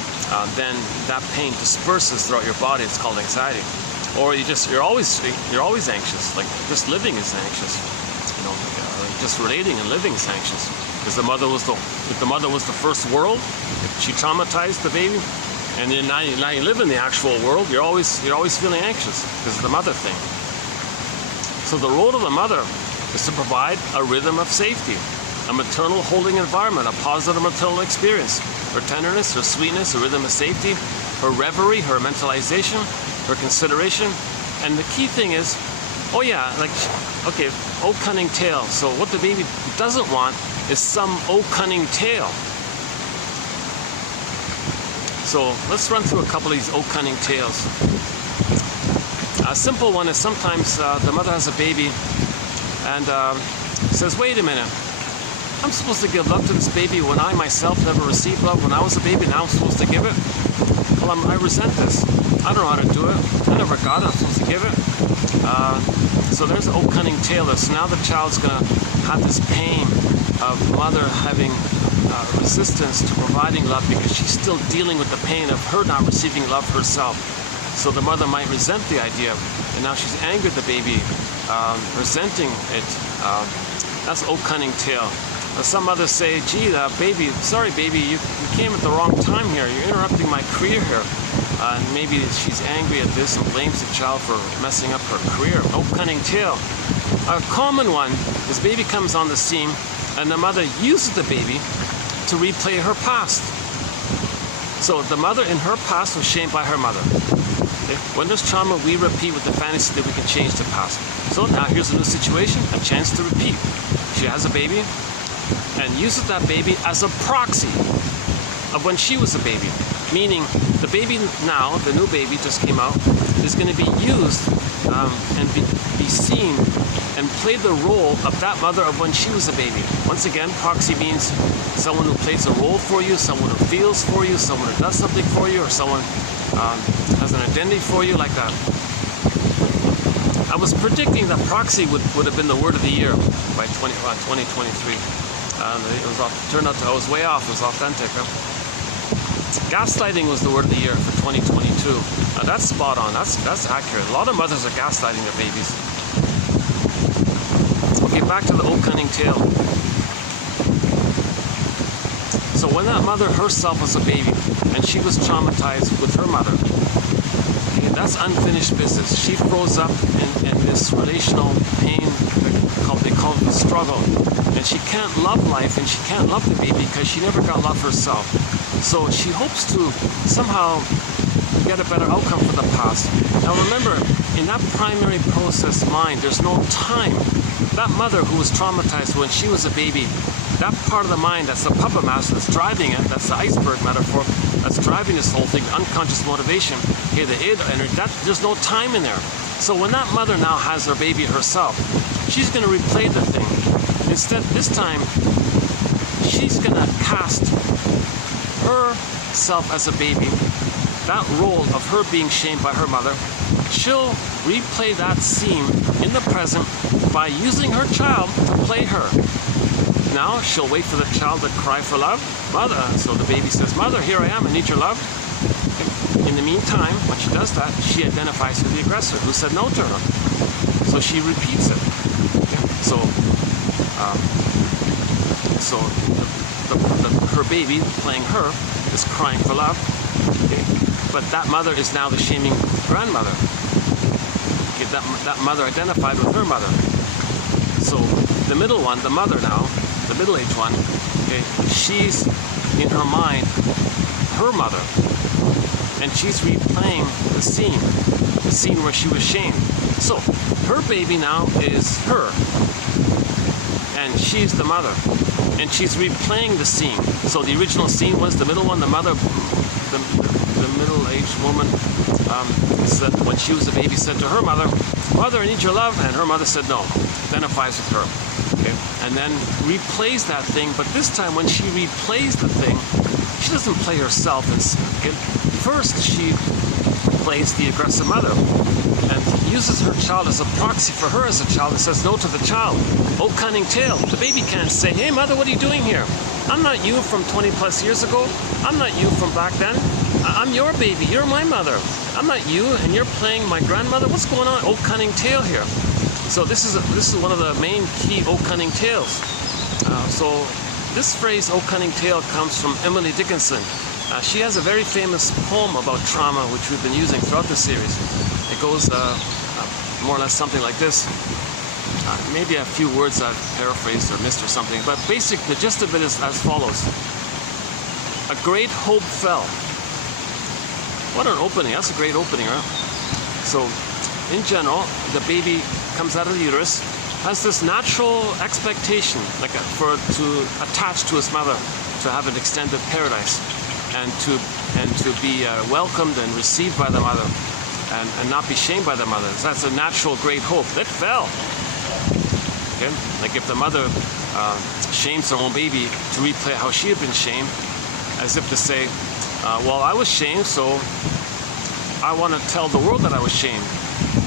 Then that pain disperses throughout your body. It's called anxiety. Or you're always anxious. Like just living is anxious. You know, just relating and living is anxious. Because if the mother was the first world, if she traumatized the baby, and then now you live in the actual world, you're always feeling anxious because of the mother thing. So the role of the mother is to provide a rhythm of safety, a maternal holding environment, a positive maternal experience. Her tenderness, her sweetness, her rhythm of safety, her reverie, her mentalization, her consideration. And the key thing is, oh yeah, like, okay, oh cunning tale. So what the baby doesn't want is some oh cunning tale. So let's run through a couple of these oh cunning tales. A simple one is sometimes the mother has a baby and says, wait a minute, I'm supposed to give love to this baby when I myself never received love when I was a baby, now I'm supposed to give it? Well, I resent this. I don't know how to do it. I never got it, I'm supposed to give it. So there's an oh cunning tale. So now the child's going to have this pain of mother having resistance to providing love because she's still dealing with the pain of her not receiving love herself. So the mother might resent the idea, and now she's angered the baby, resenting it. That's oh cunning tale. Some mothers say, gee, baby, sorry baby, you came at the wrong time here. You're interrupting my career here. And maybe she's angry at this and blames the child for messing up her career. Oh cunning tale. A common one is baby comes on the scene and the mother uses the baby to replay her past. So the mother in her past was shamed by her mother. Okay? When there's trauma, we repeat with the fantasy that we can change the past. So now here's a new situation, a chance to repeat. She has a baby and uses that baby as a proxy of when she was a baby. Meaning the baby now, the new baby just came out, is going to be used and be seen and play the role of that mother of when she was a baby. Once again, proxy means someone who plays a role for you, someone who feels for you, someone who does something for you, or someone has an identity for you, like that. I was predicting that proxy would have been the word of the year by 2023. Turned out I was way off. It was authentic. Huh? Gaslighting was the word of the year for 2022. Now that's spot on. That's accurate. A lot of mothers are gaslighting their babies. Okay, back to the oh cunning tale. So when that mother herself was a baby and she was traumatized with her mother, okay, that's unfinished business. She froze up in this relational pain. They call it the struggle. And she can't love life and she can't love the baby because she never got love herself. So she hopes to somehow get a better outcome for the past. Now remember, in that primary process mind, there's no time. That mother who was traumatized when she was a baby, that part of the mind, that's the puppet master that's driving it, that's the iceberg metaphor, that's driving this whole thing, unconscious motivation, okay, the id energy, there's no time in there. So when that mother now has her baby herself, she's going to replay the thing. Instead, this time, she's going to cast herself as a baby, that role of her being shamed by her mother. She'll replay that scene in the present by using her child to play her. now, she'll wait for the child to cry for love. Mother, so the baby says, "Mother, here I am, I need your love." In the meantime, when she does that, she identifies with the aggressor who said no to her. So she repeats it. So, her baby, playing her, is crying for love. Okay? But that mother is now the shaming grandmother. Okay? That mother identified with her mother. So the middle one, the mother now, the middle-aged one, okay, she's in her mind her mother, and she's replaying the scene where she was shamed. So her baby now is her, and she's the mother, and she's replaying the scene. So the original scene was the middle one, the mother, the middle-aged woman, said, when she was a baby, said to her mother, "Mother, I need your love," and her mother said no, identifies with her. Okay? And then replays that thing, but this time when she replays the thing, she doesn't play herself. Okay? First, she plays the aggressive mother and uses her child as a proxy for her as a child and says no to the child. Oh, cunning tale. The baby can't say, "Hey, mother, what are you doing here? I'm not you from 20 plus years ago. I'm not you from back then. I'm your baby. You're my mother. I'm not you, and you're playing my grandmother. What's going on? Oh, cunning tale here." So this is one of the main key "oh, cunning tales." So this phrase "oh, cunning tale" comes from Emily Dickinson. She has a very famous poem about trauma, which we've been using throughout the series. It goes more or less something like this. Maybe a few words I've paraphrased or missed or something, but the gist of it is as follows. A great hope fell. What an opening. That's a great opening, right? So, in general, the baby comes out of the uterus, has this natural expectation, to attach to his mother, to have an extended paradise, and to be welcomed and received by the mother, and not be shamed by the mother. So that's a natural great hope. That fell. Okay? Like if the mother shames her own baby to replay how she had been shamed, as if to say, well, I was shamed, so I want to tell the world that I was shamed.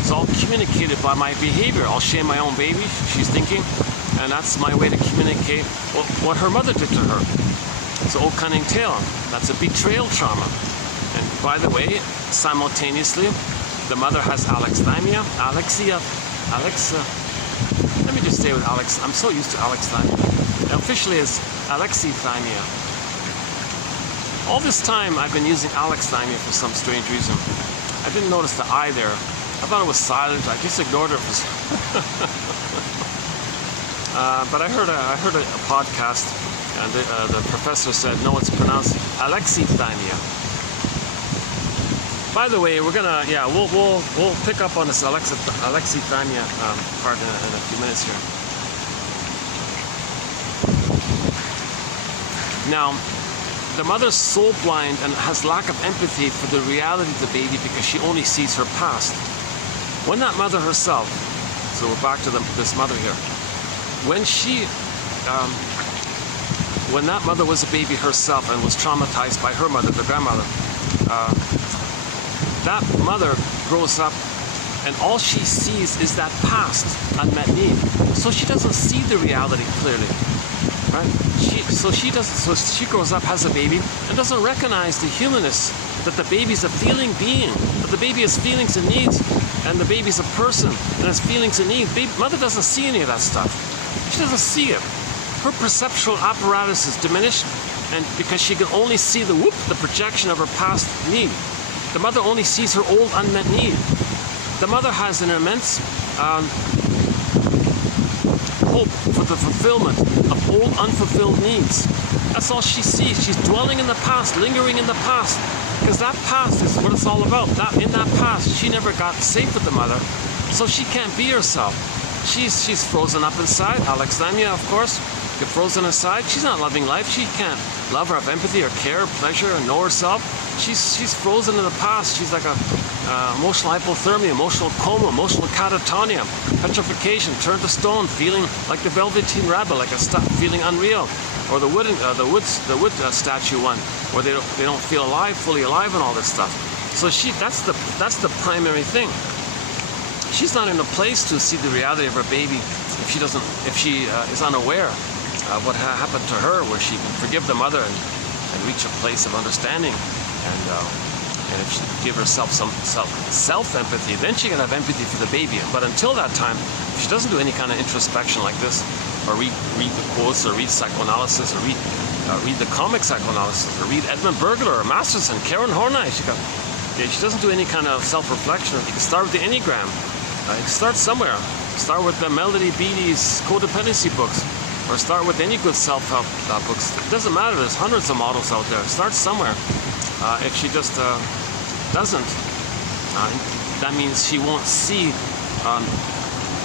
So I'll communicate it by my behavior. I'll shame my own baby, she's thinking, and that's my way to communicate what her mother did to her. So, oh, cunning tale. That's a betrayal trauma. And by the way, simultaneously, the mother has alexithymia, let me just stay with Alex. I'm so used to alexithymia. Officially, it's alexithymia. All this time, I've been using alexithymia for some strange reason. I didn't notice the I there. I thought it was silent. I just ignored it. But I heard a podcast, and the professor said, no, it's pronounced alexithymia. By the way, we're gonna, we'll pick up on this alexithymia part in a few minutes here. Now, the mother's soul blind and has lack of empathy for the reality of the baby because she only sees her past. When that mother herself, so we're back to this mother here, when that mother was a baby herself and was traumatized by her mother, the grandmother, that mother grows up and all she sees is that past unmet need. So she doesn't see the reality clearly, right? So she grows up, has a baby, and doesn't recognize the humanness, that the baby's a feeling being, that the baby has feelings and needs, and the baby's a person and has feelings and needs. Mother doesn't see any of that stuff. She doesn't see it. Her perceptual apparatus is diminished, and because she can only see the projection of her past need. The mother only sees her old unmet need. The mother has an immense hope for the fulfillment of old unfulfilled needs. That's all she sees. She's dwelling in the past, lingering in the past, because that past is what it's all about. In that past, she never got safe with the mother, so she can't be herself. She's frozen up inside. Alexithymia, of course, get frozen inside. She's not loving life. She can't love or have empathy or care or pleasure or know herself. She's frozen in the past. She's like a emotional hypothermia, emotional coma, emotional catatonia, petrification, turned to stone, feeling like the Velveteen Rabbit, like feeling unreal, or the wood statue one, where they don't feel fully alive, and all this stuff. So that's the primary thing. She's not in a place to see the reality of her baby if she is unaware what happened to her, where she can forgive the mother and reach a place of understanding. And if she give herself some self-empathy, then she can have empathy for the baby. But until that time, if she doesn't do any kind of introspection like this, or read the quotes, or read psychoanalysis, or read the comic psychoanalysis, or read Edmund Berger, or Masterson, Karen Horney, she doesn't do any kind of self-reflection. You can start with the Enneagram. You can start somewhere. Start with the Melody Beattie's codependency books, or start with any good self-help books. It doesn't matter. There's hundreds of models out there. Start somewhere. If she just doesn't, that means she won't see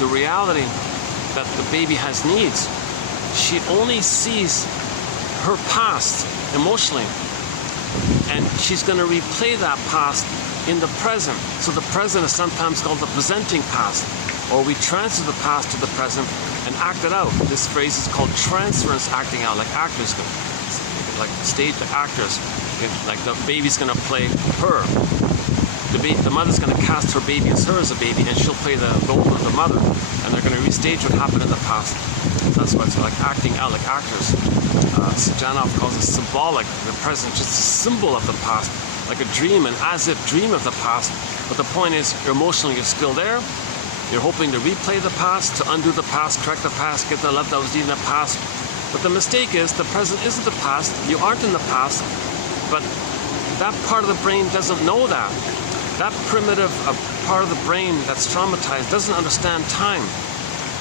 the reality that the baby has needs. She only sees her past emotionally, and she's going to replay that past in the present. So the present is sometimes called the presenting past, or we transfer the past to the present and act it out. This phrase is called transference acting out, like actors do, like stage actors. Like the baby's going to play her. The mother's going to cast her baby as her as a baby, and she'll play the role of the mother, and they're going to restage what happened in the past. That's why it's like acting out, like actors. Janov calls it symbolic, the present, just a symbol of the past, like a dream, an as-if dream of the past. But the point is, emotionally, you're still there. You're hoping to replay the past, to undo the past, correct the past, get the love that was needed in the past. But the mistake is, the present isn't the past. You aren't in the past. But that part of the brain doesn't know that. That primitive part of the brain that's traumatized doesn't understand time.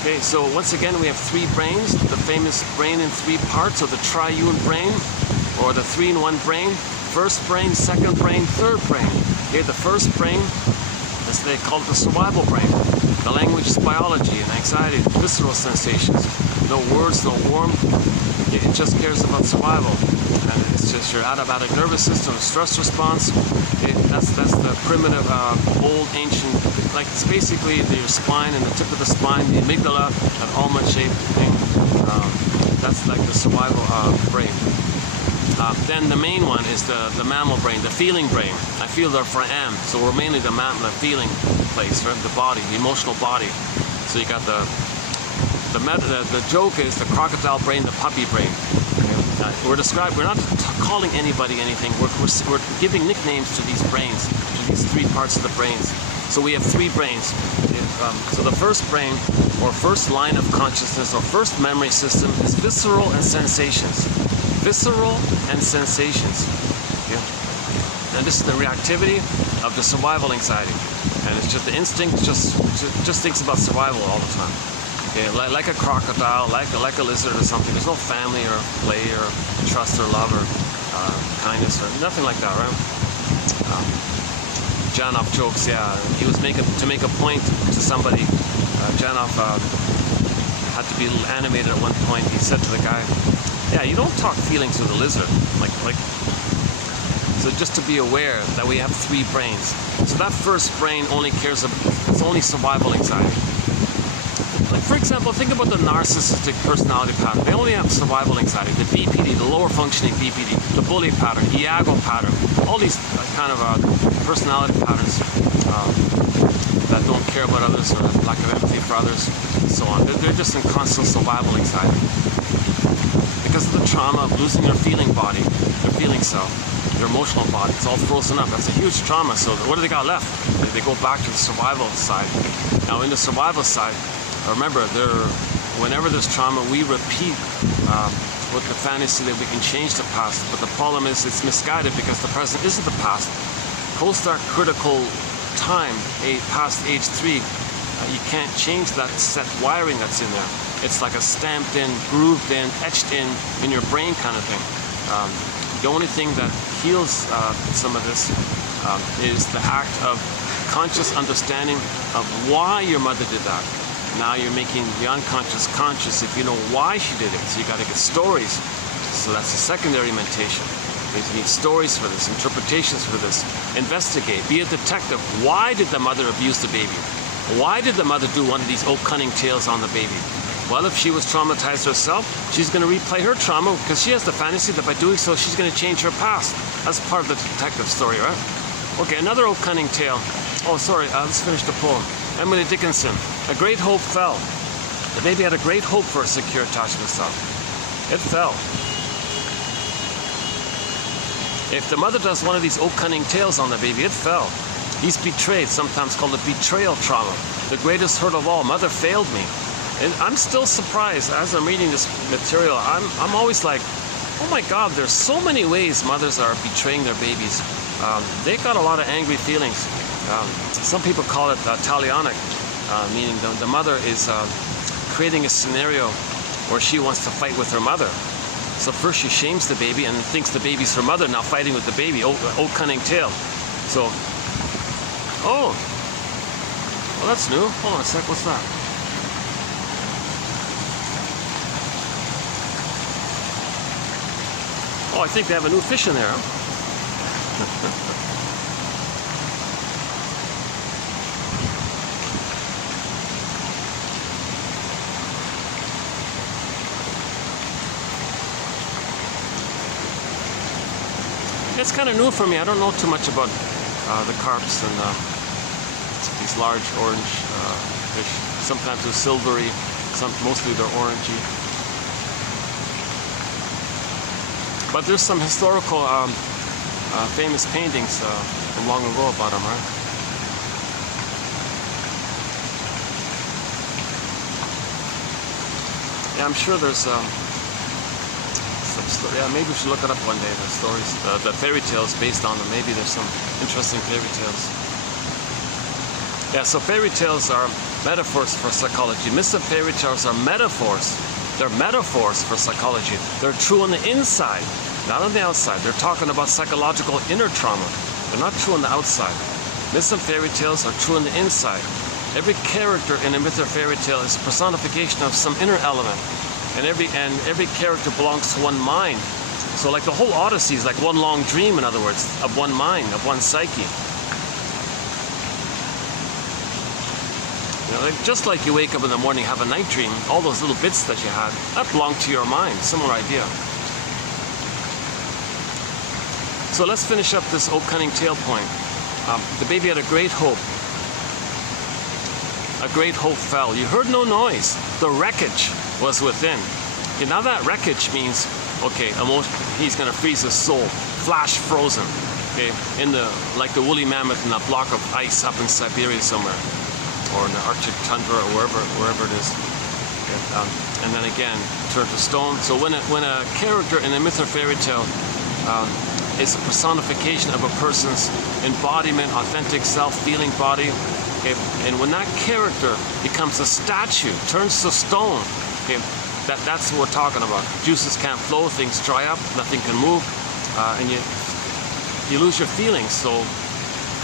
Okay, so once again, we have three brains, the famous brain in three parts, or the triune brain, or the 3-in-1 brain. First brain, second brain, third brain. Okay, the first brain, as they call it, the survival brain. The language is biology and anxiety, visceral sensations. No words, no warmth. It just cares about survival. And it's just your automatic nervous system, stress response. That's the primitive, old, ancient, like it's basically your spine and the tip of the spine, the amygdala, that almond-shaped thing. That's like the survival brain. Then the main one is the mammal brain, the feeling brain. I feel, therefore I am. So we're mainly the feeling place, right? The body, the emotional body. So you got the joke is the crocodile brain, the puppy brain. We're not calling anybody anything. We're giving nicknames to these brains, to these three parts of the brains. So we have three brains. So the first brain, or first line of consciousness, or first memory system is visceral and sensations. Visceral and sensations. Okay? And this is the reactivity of the survival anxiety. And it's just the instinct, just thinks about survival all the time. Okay, like a crocodile, like a lizard or something. There's no family or play or trust or love or kindness or nothing like that, right? Janov jokes, yeah, he was to make a point to somebody. Janov had to be a little animated at one point. He said to the guy, yeah, you don't talk feelings with a lizard. So just to be aware that we have three brains. So that first brain only cares about, it's only survival anxiety. Like, for example, think about the narcissistic personality pattern. They only have survival anxiety, the BPD, the lower functioning BPD, the bully pattern, Iago pattern, all these kind of personality patterns that don't care about others, or lack of empathy for others, and so on. They're just in constant survival anxiety. Because of the trauma of losing their feeling body, their feeling self, their emotional body, it's all frozen up. That's a huge trauma. So what do they got left? They go back to the survival side. Now in the survival side, remember, whenever there's trauma, we repeat with the fantasy that we can change the past. But the problem is it's misguided because the present isn't the past. Post that critical time, past age 3, you can't change that set wiring that's in there. It's like a stamped in, grooved in, etched in your brain kind of thing. The only thing that heals some of this is the act of conscious understanding of why your mother did that. Now you're making the unconscious conscious if you know why she did it. So you got to get stories. So that's a secondary mentation. You need stories for this, interpretations for this. Investigate. Be a detective. Why did the mother abuse the baby? Why did the mother do one of these cunning tales on the baby? Well, if she was traumatized herself, she's going to replay her trauma because she has the fantasy that by doing so, she's going to change her past. That's part of the detective story, right? Okay, another cunning tale. Oh, sorry, let's finish the poem. Emily Dickinson, a great hope fell. The baby had a great hope for a secure attachment self. It fell. If the mother does one of these oak-cunning tales on the baby, it fell. He's betrayed, sometimes called a betrayal trauma. The greatest hurt of all, mother failed me. And I'm still surprised as I'm reading this material. I'm always like, oh my God, there's so many ways mothers are betraying their babies. They got a lot of angry feelings. Some people call it talionic, meaning the mother is creating a scenario where she wants to fight with her mother. So first she shames the baby and thinks the baby's her mother, now fighting with the baby. Oh, cunning tale. So, oh, well, that's new. Hold on a sec, what's that? Oh, I think they have a new fish in there. Huh? It's kind of new for me. I don't know too much about the carps and these large orange fish. Sometimes they're silvery, mostly they're orangey. But there's some historical famous paintings from long ago about them, right? Yeah, I'm sure there's yeah, maybe we should look it up one day, the stories, the fairy tales based on them. Maybe there's some interesting fairy tales. Yeah, so fairy tales are metaphors for psychology. Myths and fairy tales are metaphors. They're metaphors for psychology. They're true on the inside, not on the outside. They're talking about psychological inner trauma. They're not true on the outside. Myths and fairy tales are true on the inside. Every character in a myth or fairy tale is a personification of some inner element. And every character belongs to one mind. So like the whole Odyssey is like one long dream, in other words, of one mind, of one psyche. You know, just like you wake up in the morning, have a night dream, all those little bits that you had, that belong to your mind, similar idea. So let's finish up this oak cunning tale point. The baby had a great hope. A great hope fell. You heard no noise. The wreckage was within. Okay, now that wreckage means, okay, he's gonna freeze his soul, flash frozen. Okay, like the woolly mammoth in a block of ice up in Siberia somewhere, or in the Arctic tundra, or wherever it is. Okay, and then again, turned to stone. So when a character in a myth or fairy tale is a personification of a person's embodiment, authentic self, feeling body. Okay, and when that character becomes a statue, turns to stone, okay, that's what we're talking about. Juices can't flow, things dry up, nothing can move, and you lose your feelings. So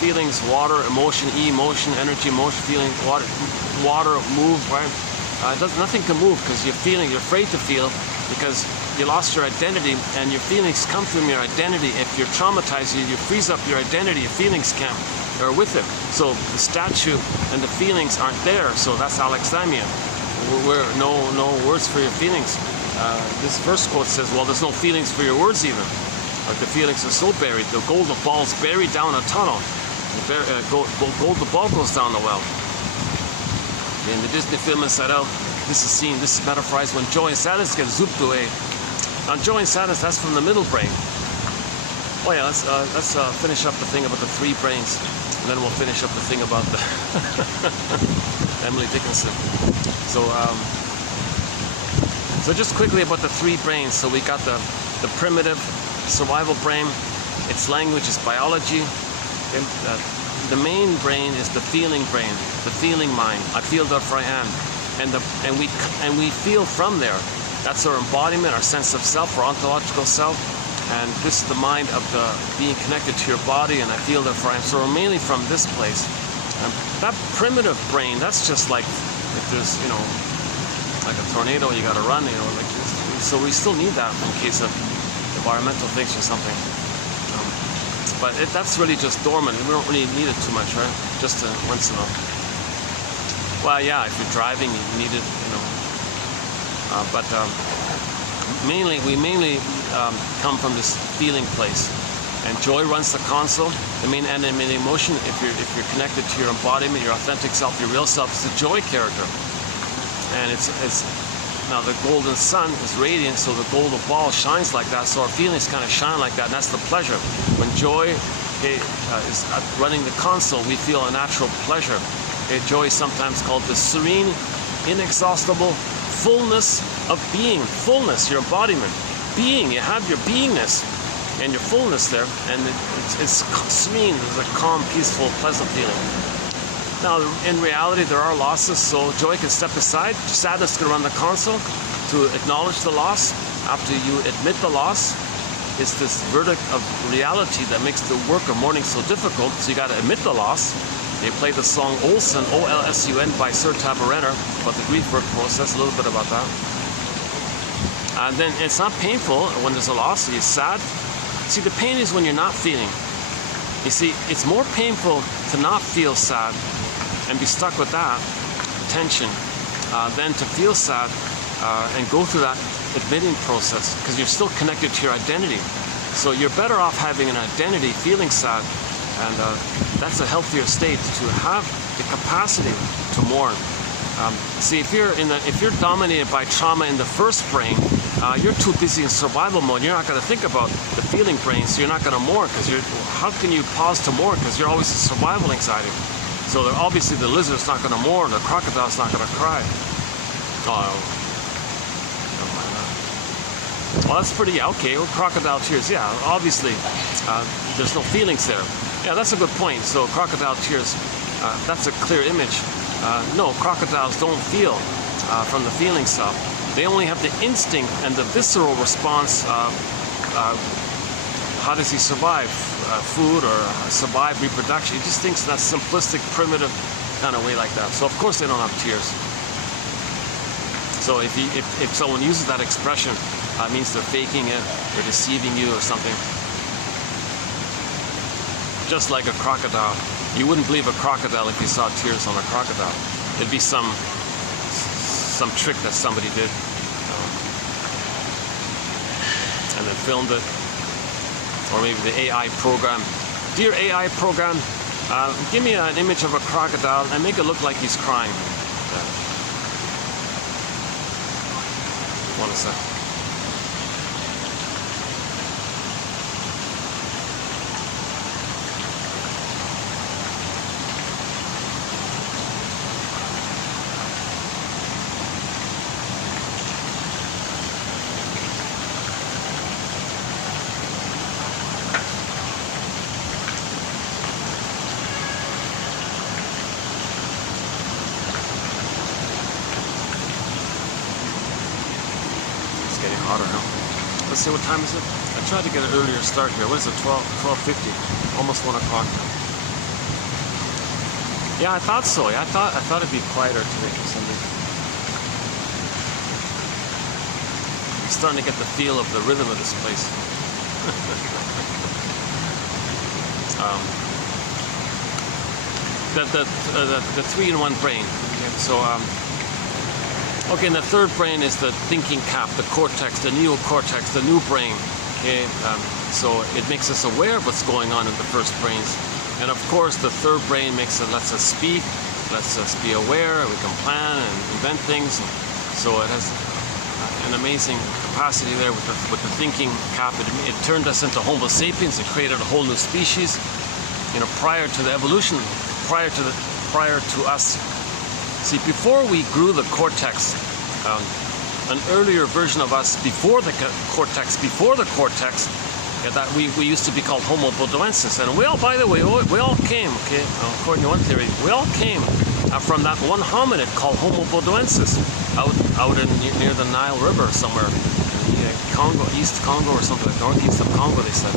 feelings, water, emotion, emotion, energy, motion, feeling, water, move, right? Nothing can move because you're afraid to feel, because you lost your identity, and your feelings come from your identity. If you're traumatized, you freeze up your identity, your feelings are with it. So the statue and the feelings aren't there, so that's alexithymia. No words for your feelings. This first quote says, well, there's no feelings for your words even. Like the feelings are so buried. The golden ball's buried down a tunnel. The golden ball goes down the well. In the Disney film Inside Out, this is metaphorized when joy and sadness get zooped away. Now joy and sadness, that's from the middle brain. Oh yeah, let's finish up the thing about the three brains, and then we'll finish up the thing about the Emily Dickinson. So just quickly about the three brains. So we got the primitive survival brain. Its language is biology. The main brain is the feeling brain, the feeling mind. I feel therefore I am, and we feel from there. That's our embodiment, our sense of self, our ontological self. And this is the mind of being connected to your body, and I feel therefore I am. So we're mainly from this place. That primitive brain, that's just like if there's, like a tornado, you got to run, like this. So we still need that in case of environmental things or something. But that's really just dormant. We don't really need it too much, right? Just once in a while. Well, yeah, if you're driving, you need it, we mainly come from this feeling place. And joy runs the console. The main animating emotion, if you're connected to your embodiment, your authentic self, your real self, is the joy character. And it's Now the golden sun is radiant, so the golden ball shines like that, so our feelings kind of shine like that, and that's the pleasure. When joy is running the console, we feel a natural pleasure. Joy is sometimes called the serene, inexhaustible fullness of being. Fullness, your embodiment. Being, you have your beingness and your fullness there, and it's serene, it's a calm, peaceful, pleasant feeling. Now, in reality, there are losses, so joy can step aside. Sadness can run the console to acknowledge the loss. After you admit the loss, it's this verdict of reality that makes the work of mourning so difficult, so you got to admit the loss. They play the song Olsun, O-L-S-U-N, by Sir Tabarenner, about the grief work process, a little bit about that. And then it's not painful when there's a loss, you're sad. See, the pain is when you're not feeling. You see, it's more painful to not feel sad and be stuck with that tension than to feel sad and go through that admitting process, because you're still connected to your identity. So you're better off having an identity, feeling sad, and that's a healthier state, to have the capacity to mourn. See, if you're dominated by trauma in the first brain, you're too busy in survival mode. You're not going to think about the feeling brain, so you're not going to mourn, because how can you pause to mourn? Because you're always in survival anxiety. So obviously the lizard's not going to mourn, the crocodile's not going to cry. Oh, never mind that. Well, that's pretty, okay, well, crocodile tears, yeah, obviously there's no feelings there. Yeah, that's a good point. So crocodile tears, that's a clear image. No, crocodiles don't feel from the feeling stuff. They only have the instinct and the visceral response. How does he survive? Food, or survive reproduction? He just thinks that simplistic, primitive kind of way like that. So of course they don't have tears. So if someone uses that expression, it means they're faking it, they're deceiving you or something. Just like a crocodile. You wouldn't believe a crocodile if you saw tears on a crocodile. It'd be some trick that somebody did and then filmed it, or maybe the AI program. Dear AI program, give me an image of a crocodile and make it look like he's crying. One sec. Let's see, what time is it? I tried to get an earlier start here. What is it, 12:50? Almost 1 o'clock. Yeah, I thought so. Yeah, I thought it'd be quieter today or something. I'm starting to get the feel of the rhythm of this place. The 3-in-1 brain. Okay, so okay, and the third brain is the thinking cap, the cortex, the neocortex, the new brain. Okay, so it makes us aware of what's going on in the first brains. And of course, the third brain lets us speak, lets us be aware, we can plan and invent things. So it has an amazing capacity there with the thinking cap. It turned us into Homo sapiens. It created a whole new species. You know, prior to the evolution, prior to us. See, before we grew the cortex, an earlier version of us before the cortex, that we used to be called Homo bodoensis. And we all, by the way, we all came, okay, according to one theory, we all came from that one hominid called Homo bodoensis out near the Nile River somewhere, in Congo, East Congo or something, like northeast of Congo, they said.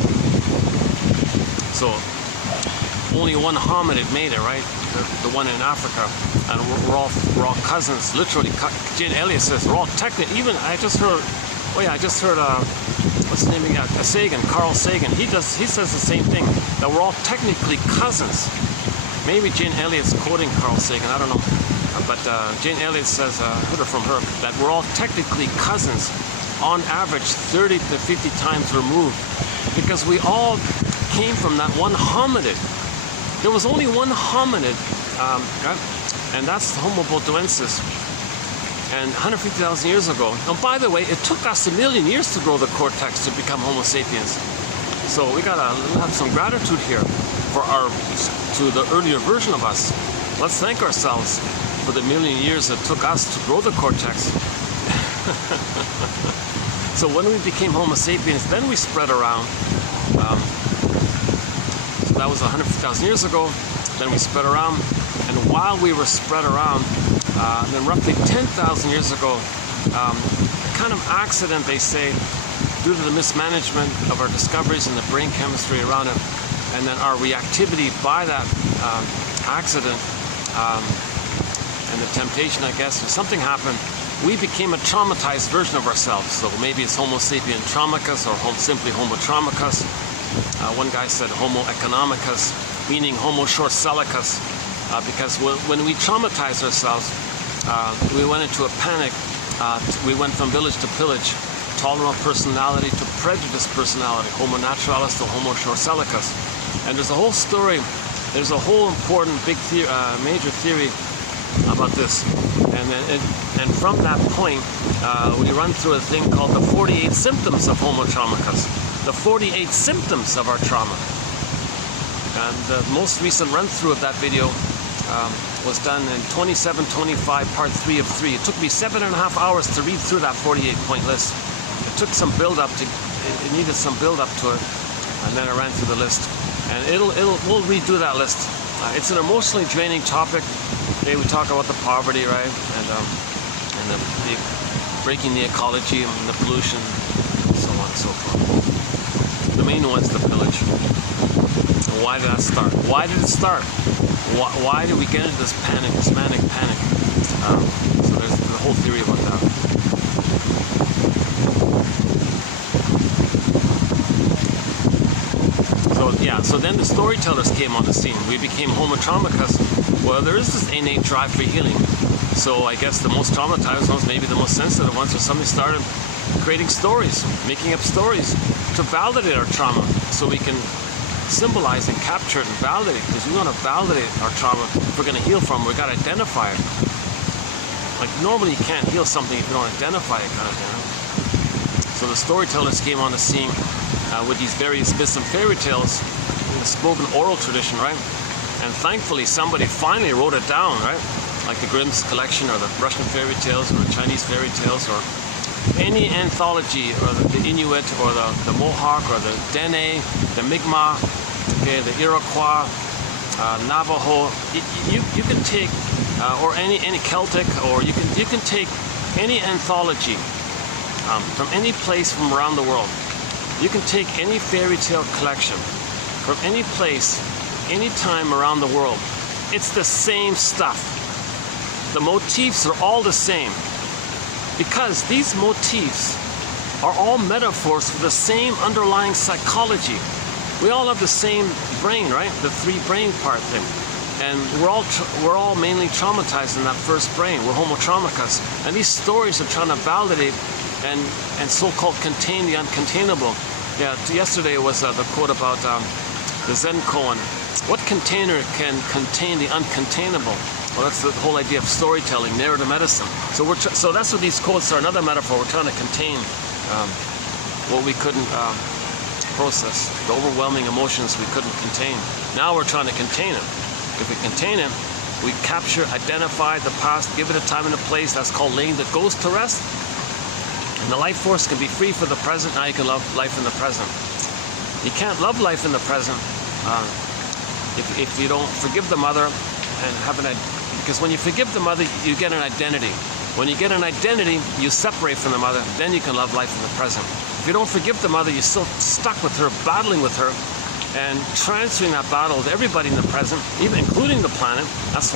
So only one hominid made it, right? The one in Africa, and we're all cousins, literally. Jane Elliott says we're all technically. Even I just heard, what's his name again? Sagan, Carl Sagan. He says the same thing, that we're all technically cousins. Maybe Jane Elliott's quoting Carl Sagan, I don't know, but Jane Elliott says, I heard it from her, that we're all technically cousins, on average 30 to 50 times removed, because we all came from that one hominid. There was only one hominid, and that's Homo bodoensis. And 150,000 years ago, and by the way, it took us 1 million years to grow the cortex to become Homo sapiens. So we gotta have some gratitude here to the earlier version of us. Let's thank ourselves for the 1 million years it took us to grow the cortex. So when we became Homo sapiens, then we spread around. So that was 150,000 years ago. Then we spread around, and while we were spread around, then roughly 10,000 years ago, a kind of accident, they say, due to the mismanagement of our discoveries in the brain chemistry around it, and then our reactivity by that accident, and the temptation, I guess, or something happened, we became a traumatized version of ourselves. So maybe it's Homo sapien traumicus, or simply Homo traumicus. One guy said Homo economicus, meaning Homo short-sellicus, because when we traumatize ourselves, we went into a panic. We went from village to pillage, tolerant personality to prejudice personality, Homo naturalis to Homo short-sellicus. And there's a whole story, there's a whole important big major theory about this. And from that point, we run through a thing called the 48 symptoms of Homo traumicus, the 48 symptoms of our trauma. And the most recent run-through of that video was done in 2725, part 3 of 3. It took me 7.5 hours to read through that 48-point list. It took some build-up it needed some build-up to it, and then I ran through the list. And we'll redo that list. It's an emotionally draining topic. Today we talk about the poverty, right, and the breaking the ecology and the pollution, and so on and so forth. The main one's the pillage. And why did that start? Why did it start? Why did we get into this panic, this manic panic? So there's the whole theory about that. So then the storytellers came on the scene. We became Homo traumicus. Well, there is this innate drive for healing. So I guess the most traumatized ones, maybe the most sensitive ones, are somebody started creating stories, making up stories to validate our trauma, so we can symbolize and capture it and validate it, because we want to validate our trauma. If we're going to heal from it, we've got to identify it. Like normally you can't heal something if you don't identify it, kind of thing. So the storytellers came on the scene with these various myths and fairy tales in the spoken oral tradition, right? And thankfully somebody finally wrote it down, right? Like the Grimm's collection, or the Russian fairy tales, or the Chinese fairy tales, or any anthology, or the Inuit, or the Mohawk, or the Dene, the Mi'kmaq, okay, the Iroquois, Navajo. You can take, or any Celtic, or you can take any anthology from any place from around the world. You can take any fairy tale collection from any place, any time around the world. It's the same stuff. The motifs are all the same, because these motifs are all metaphors for the same underlying psychology. We all have the same brain, right? The 3 brain part thing. And we're all mainly traumatized in that first brain. We're Homo traumicus. And these stories are trying to validate and so-called contain the uncontainable. Yeah, yesterday was the quote about the Zen koan. What container can contain the uncontainable? Well, that's the whole idea of storytelling, narrative medicine. So that's what these quotes are. Another metaphor. We're trying to contain what we couldn't process, the overwhelming emotions we couldn't contain. Now we're trying to contain it. If we contain it, we capture, identify the past, give it a time and a place. That's called laying the ghost to rest. And the life force can be free for the present. Now you can love life in the present. You can't love life in the present if you don't forgive the mother and have because when you forgive the mother, you get an identity. When you get an identity, you separate from the mother, then you can love life in the present. If you don't forgive the mother, you're still stuck with her, battling with her, and transferring that battle to everybody in the present, even including the planet. That's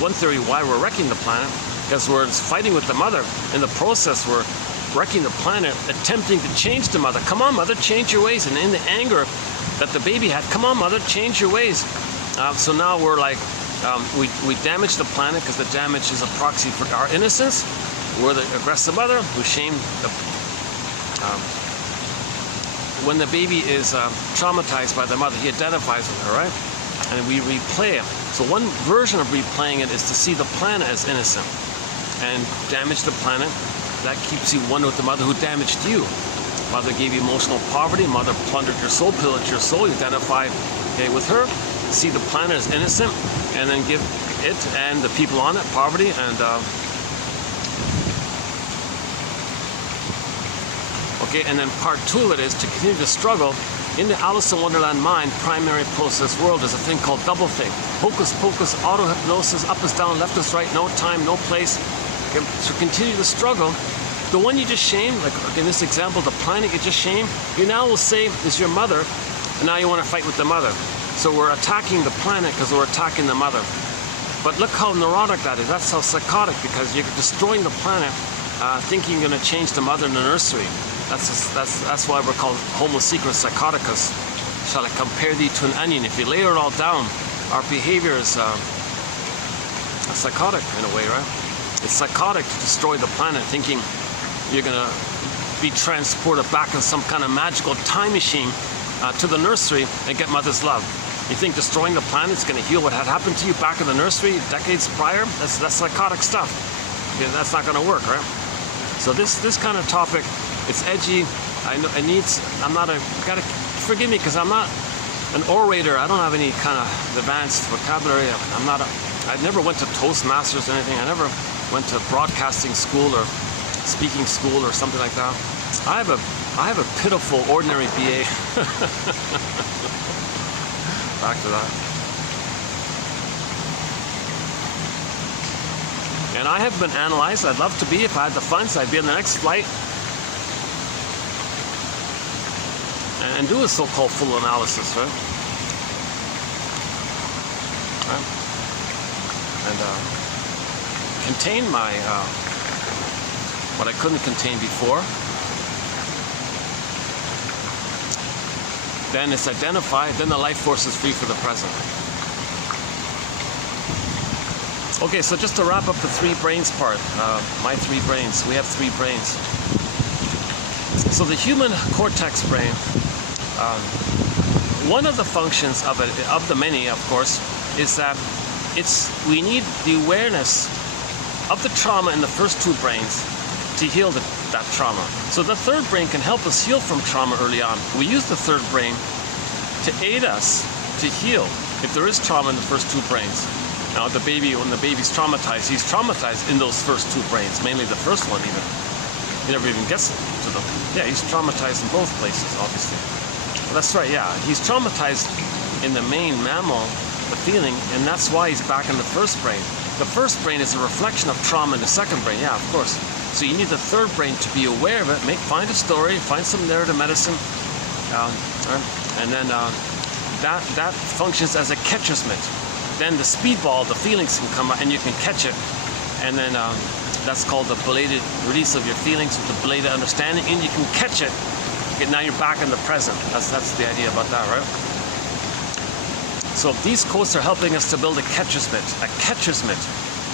one theory why we're wrecking the planet, because we're fighting with the mother. In the process, we're wrecking the planet, attempting to change the mother. Come on, mother, change your ways. And in the anger that the baby had, come on, mother, change your ways. So now we're like, we damage the planet because the damage is a proxy for our innocence. We're the aggressive mother who shamed the... when the baby is traumatized by the mother, he identifies with her, right? And we replay it. So one version of replaying it is to see the planet as innocent. and damage the planet, that keeps you one with the mother who damaged you. Mother gave you emotional poverty, mother plundered your soul, pillaged your soul, you identified with her, see the planet as innocent, and then give it and the people on it poverty. And and then part 2 of it is to continue to struggle. In the Alice in Wonderland mind, primary process world is a thing called doublethink. Hocus pocus, auto-hypnosis, up is down, left is right, no time, no place. To continue the struggle, the one you just shamed, like in this example, the planet you just shamed, you now will say is your mother, and now you want to fight with the mother. So we're attacking the planet because we're attacking the mother. But look how neurotic that is. That's how psychotic, because you're destroying the planet, thinking you're going to change the mother in the nursery. That's why we're called Homo secret psychoticus. Shall I compare thee to an onion? If you layer it all down, our behavior is psychotic in a way, right? It's psychotic to destroy the planet, thinking you're going to be transported back in some kind of magical time machine to the nursery and get mother's love. You think destroying the planet is going to heal what had happened to you back in the nursery decades prior? That's psychotic stuff. Okay, that's not going to work, right? So this kind of topic, it's edgy. I know it needs. Gotta forgive me because I'm not an orator. I don't have any kind of advanced vocabulary. I never went to Toastmasters or anything. I never went to broadcasting school or speaking school or something like that. I have a pitiful ordinary BA. Back to that. And I have been analyzed. I'd love to be, if I had the funds, I'd be on the next flight and do a so-called full analysis, right? And contain my what I couldn't contain before. Then it's identified. Then the life force is free for the present. Okay, so just to wrap up the 3 brains part, my 3 brains. We have 3 brains. So the human cortex brain. One of the functions of it, of the many, of course, is that we need the awareness of the trauma in the first 2 brains to heal that trauma. So the 3rd brain can help us heal from trauma early on. We use the 3rd brain to aid us to heal if there is trauma in the first 2 brains. Now when the baby's traumatized, he's traumatized in those first 2 brains, mainly the first one even. He never even gets to them. Yeah, he's traumatized in both places, obviously. That's right, yeah. He's traumatized in the main mammal, the feeling, and that's why he's back in the first brain. The first brain is a reflection of trauma in the second brain, yeah, of course. So you need the 3rd brain to be aware of it, find a story, find some narrative medicine, and then that functions as a catcher's mitt. Then the speedball, the feelings can come out and you can catch it. And then that's called the belated release of your feelings, the belated understanding, and you can catch it. Okay, now you're back in the present. That's the idea about that, right? So these quotes are helping us to build a catcher's mitt.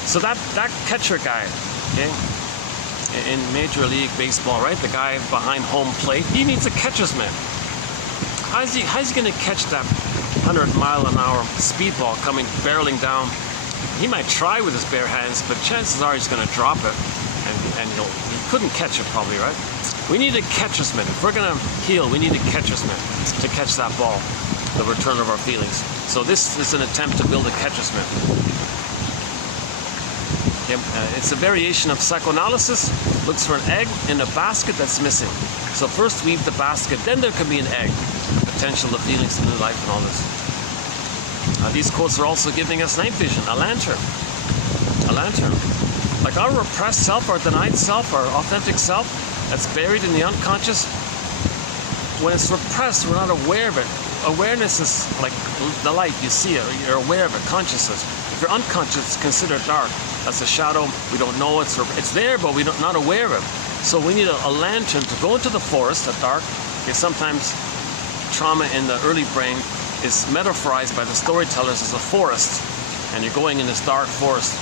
So that catcher guy, okay, in Major League Baseball, right? The guy behind home plate, he needs a catcher's mitt. How's he going to catch that 100-mile-an-hour speedball coming barreling down? He might try with his bare hands, but chances are he's going to drop it, and he couldn't catch it probably, right? We need a catcher's mitt. If we're going to heal, we need a catcher's mitt to catch that ball, the return of our feelings. So this is an attempt to build a catcher's mitt. Okay. It's a variation of psychoanalysis. Looks for an egg in a basket that's missing. So first weave the basket, then there can be an egg. Potential of feelings in new life and all this. These quotes are also giving us night vision, a lantern. A lantern. Like our repressed self, our denied self, our authentic self, that's buried in the unconscious. When it's repressed, we're not aware of it. Awareness is like the light, you see it, you're aware of it, consciousness. If you're unconscious, it's considered dark. That's a shadow, we don't know it's there, but we're not aware of it. So we need a lantern to go into the forest at dark. Okay, sometimes trauma in the early brain is metaphorized by the storytellers as a forest, and you're going in this dark forest.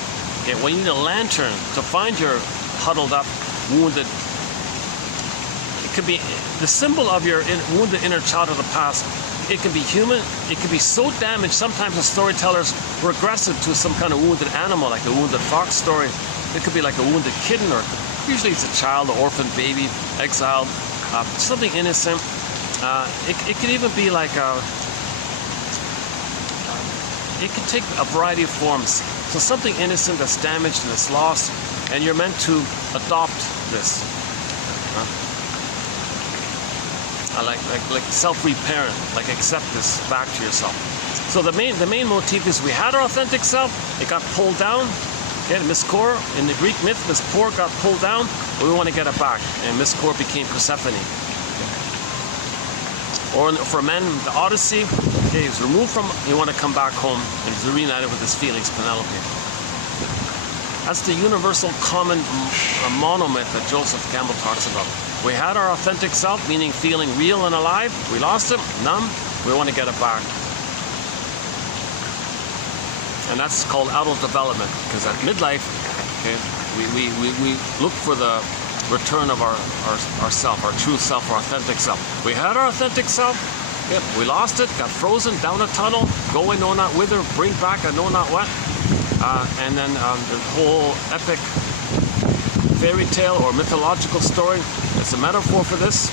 Okay, well, you need a lantern to find your huddled up, wounded. It could be the symbol of your wounded inner child of the past. It can be human. It can be so damaged. Sometimes the storytellers regress it to some kind of wounded animal, like the wounded fox story. It could be like a wounded kitten, or usually it's a child, an orphan baby, exiled, something innocent. It could even be like it can take a variety of forms. So something innocent that's damaged and that's lost, and you're meant to adopt this. Like self-reparent, like accept this back to yourself. So the main motif is we had our authentic self, it got pulled down. Okay, Miss Kor, in the Greek myth, Miss Kor got pulled down, but we want to get it back, and Miss Kor became Persephone. Or for men, the Odyssey, okay, he's removed from, you want to come back home, and he's reunited with his feelings, Penelope. That's the universal common monomyth that Joseph Campbell talks about. We had our authentic self, meaning feeling real and alive. We lost it, numb, we want to get it back. And that's called adult development, because at midlife, okay, we look for the return of our self, our true self, our authentic self. We had our authentic self, yep, we lost it, got frozen down a tunnel, go I know not whither, bring back I know not what. And then the whole epic fairy tale or mythological story is a metaphor for this.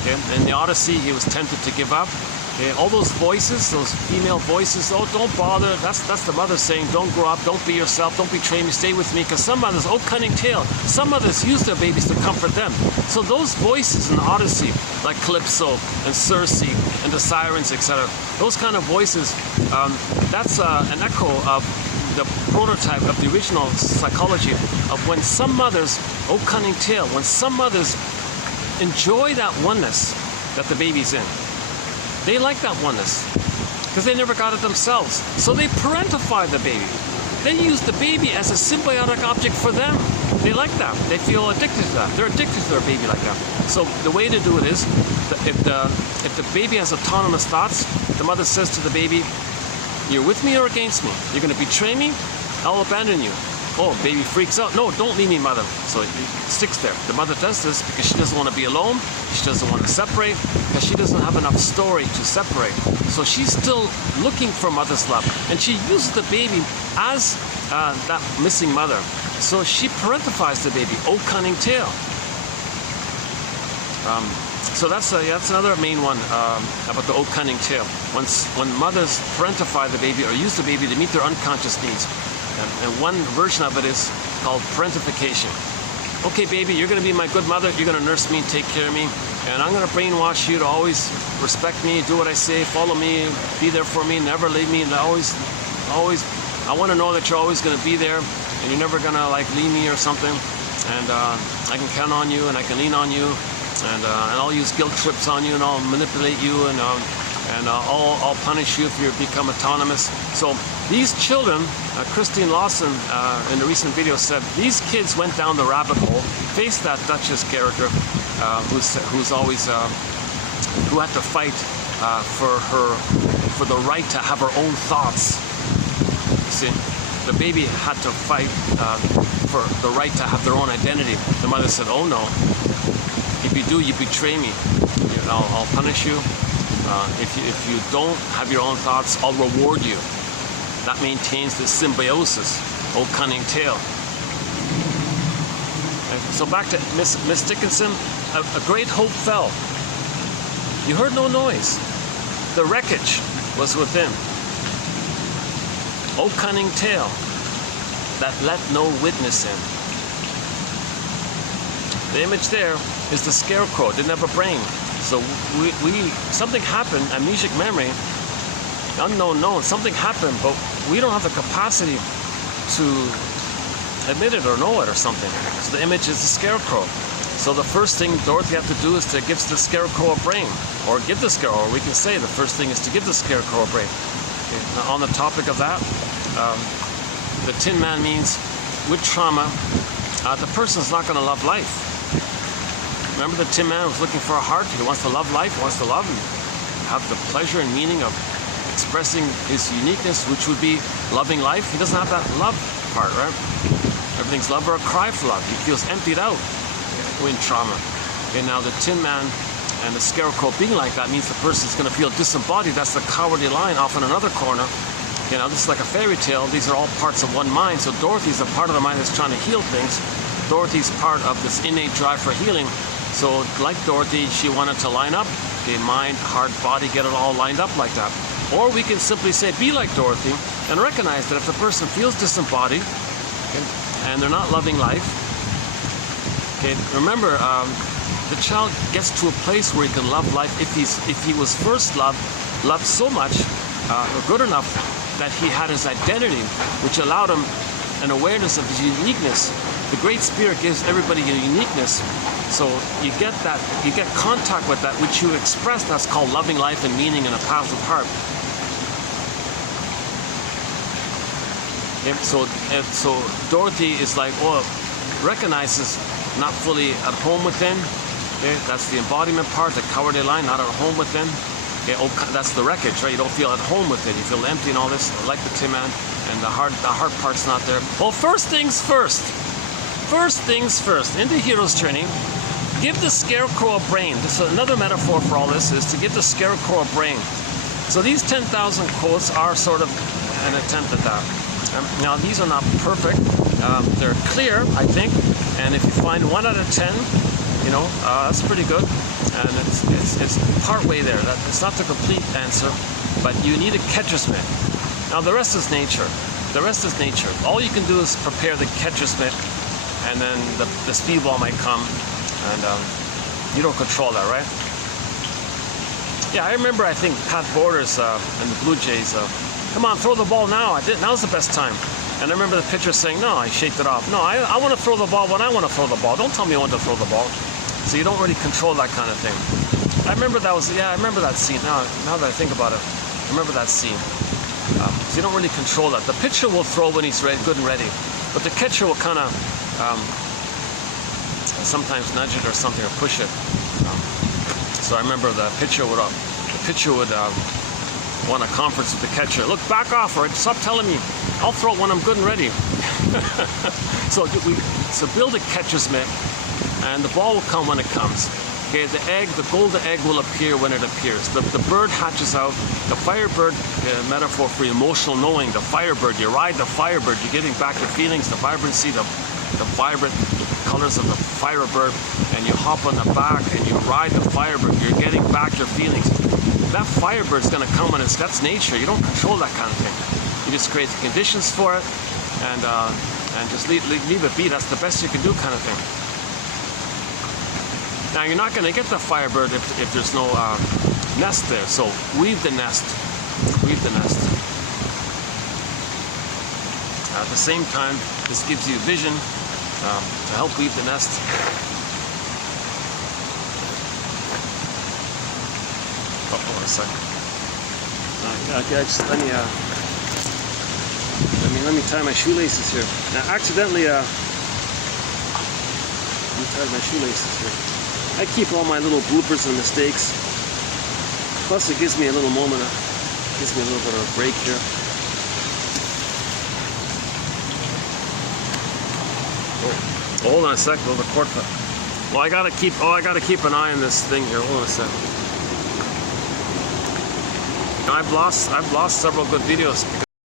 Okay? In the Odyssey, he was tempted to give up. Okay? All those voices, those female voices, oh, don't bother. That's the mother saying, don't grow up, don't be yourself, don't betray me, stay with me. Because some mothers, oh, cunning tale, some mothers use their babies to comfort them. So those voices in the Odyssey, like Calypso and Circe and the sirens, etc., those kind of voices, that's an echo of the prototype of the original psychology of when some mothers, oh cunning tale, when some mothers enjoy that oneness that the baby's in. They like that oneness because they never got it themselves. So they parentify the baby. They use the baby as a symbiotic object for them. They like that. They feel addicted to that. They're addicted to their baby like that. So the way to do it is, if the baby has autonomous thoughts, the mother says to the baby, you're with me or against me? You're going to betray me? I'll abandon you. Oh, baby freaks out. No, don't leave me, mother. So it sticks there. The mother does this because she doesn't want to be alone. She doesn't want to separate because she doesn't have enough story to separate. So she's still looking for mother's love. And she uses the baby as that missing mother. So she parentifies the baby. Oh, cunning tale. So that's another main one about the old cunning tale. When mothers parentify the baby or use the baby to meet their unconscious needs. And one version of it is called parentification. Okay, baby, you're going to be my good mother. You're going to nurse me, take care of me. And I'm going to brainwash you to always respect me, do what I say, follow me, be there for me, never leave me. And always, I want to know that you're always going to be there and you're never going to like leave me or something. And I can count on you and I can lean on you. And I'll use guilt trips on you, and I'll manipulate you, and I'll punish you if you become autonomous. So these children, Christine Lawson in the recent video said, these kids went down the rabbit hole, faced that Duchess character who's always who had to fight for the right to have her own thoughts. You see, the baby had to fight for the right to have their own identity. The mother said, oh no. If you do, you betray me. I'll punish you. If you don't have your own thoughts, I'll reward you. That maintains the symbiosis. Oh, cunning tale. And so back to Miss Dickinson. A great hope fell. You heard no noise. The wreckage was within. Oh, cunning tale that let no witness in. The image there is the scarecrow. Didn't have a brain. So something happened, amnesic memory, unknown known, something happened, but we don't have the capacity to admit it or know it or something. So the image is the scarecrow. So the first thing Dorothy had to do is to give the scarecrow a brain, or give the scarecrow, or we can say the first thing is to give the scarecrow a brain. Okay. Now, on the topic of that, the Tin Man means with trauma, the person's not going to love life. Remember the Tin Man was looking for a heart? He wants to love life, he wants to love and have the pleasure and meaning of expressing his uniqueness, which would be loving life. He doesn't have that love part, right? Everything's love or a cry for love. He feels emptied out in trauma. And now the Tin Man and the scarecrow being like that means the person's going to feel disembodied. That's the cowardly lion off in another corner. You know, this is like a fairy tale. These are all parts of one mind. So Dorothy's a part of the mind that's trying to heal things. Dorothy's part of this innate drive for healing. So like Dorothy, she wanted to line up, okay, mind, heart, body, get it all lined up like that. Or we can simply say, be like Dorothy, and recognize that if the person feels disembodied, okay, and they're not loving life, okay, remember, the child gets to a place where he can love life if he was first loved so much, or good enough, that he had his identity, which allowed him an awareness of his uniqueness. The Great Spirit gives everybody a uniqueness, so you get that, you get contact with that, which you express. That's called loving life and meaning in a positive heart. So Dorothy is like, oh, recognizes not fully at home within. Okay, that's the embodiment part, the cowardly line, not at home within. Okay, oh, that's the wreckage, right? You don't feel at home within. You feel empty and all this, like the Tin Man, and the heart part's not there. Well, first things first. First things first. In the hero's journey, give the scarecrow a brain. This is another metaphor for all this, is to give the scarecrow a brain. So these 10,000 quotes are sort of an attempt at that. Now these are not perfect. They're clear, I think, and if you find 1 out of 10, you know, that's pretty good. And it's part way there. It's not the complete answer, but you need a catcher's mitt. Now the rest is nature. The rest is nature. All you can do is prepare the catcher's mitt, and then the speedball might come, and you don't control that, right? Yeah, I remember, I think, Pat Borders and the Blue Jays, come on, throw the ball now. Now's the best time. And I remember the pitcher saying, no, I shaked it off. No, I want to throw the ball when I want to throw the ball. Don't tell me when to throw the ball. So you don't really control that kind of thing. I remember that was, yeah, I remember that scene. Now that I think about it, I remember that scene. So you don't really control that. The pitcher will throw when he's ready, good and ready. But the catcher will kind of sometimes nudge it or something, or push it. So I remember the pitcher would want a conference with the catcher. Look, back off, or stop telling me. I'll throw it when I'm good and ready. So build a catcher's mitt, and the ball will come when it comes. Okay, the golden egg will appear when it appears. The bird hatches out. The firebird, metaphor for emotional knowing. The firebird, you ride the firebird, you're getting back your feelings, the vibrancy, the vibrant colors of the firebird, and you hop on the back and you ride the firebird, you're getting back your feelings. That firebird's gonna come when that's nature. You don't control that kind of thing. You just create the conditions for it, and just leave it be. That's the best you can do, kind of thing. Now you're not gonna get the firebird if there's no nest there. So weave the nest. Weave the nest. At the same time, this gives you vision to help weave the nest. Hold on a second. Let me tie my shoelaces here. Now, accidentally, let me tie my shoelaces here. I keep all my little bloopers and mistakes. Plus, it gives me a little moment. Gives me a little bit of a break here. Oh, hold on a sec. Well, the cord cut. Well, I gotta keep an eye on this thing here. Hold on a sec. I've lost several good videos.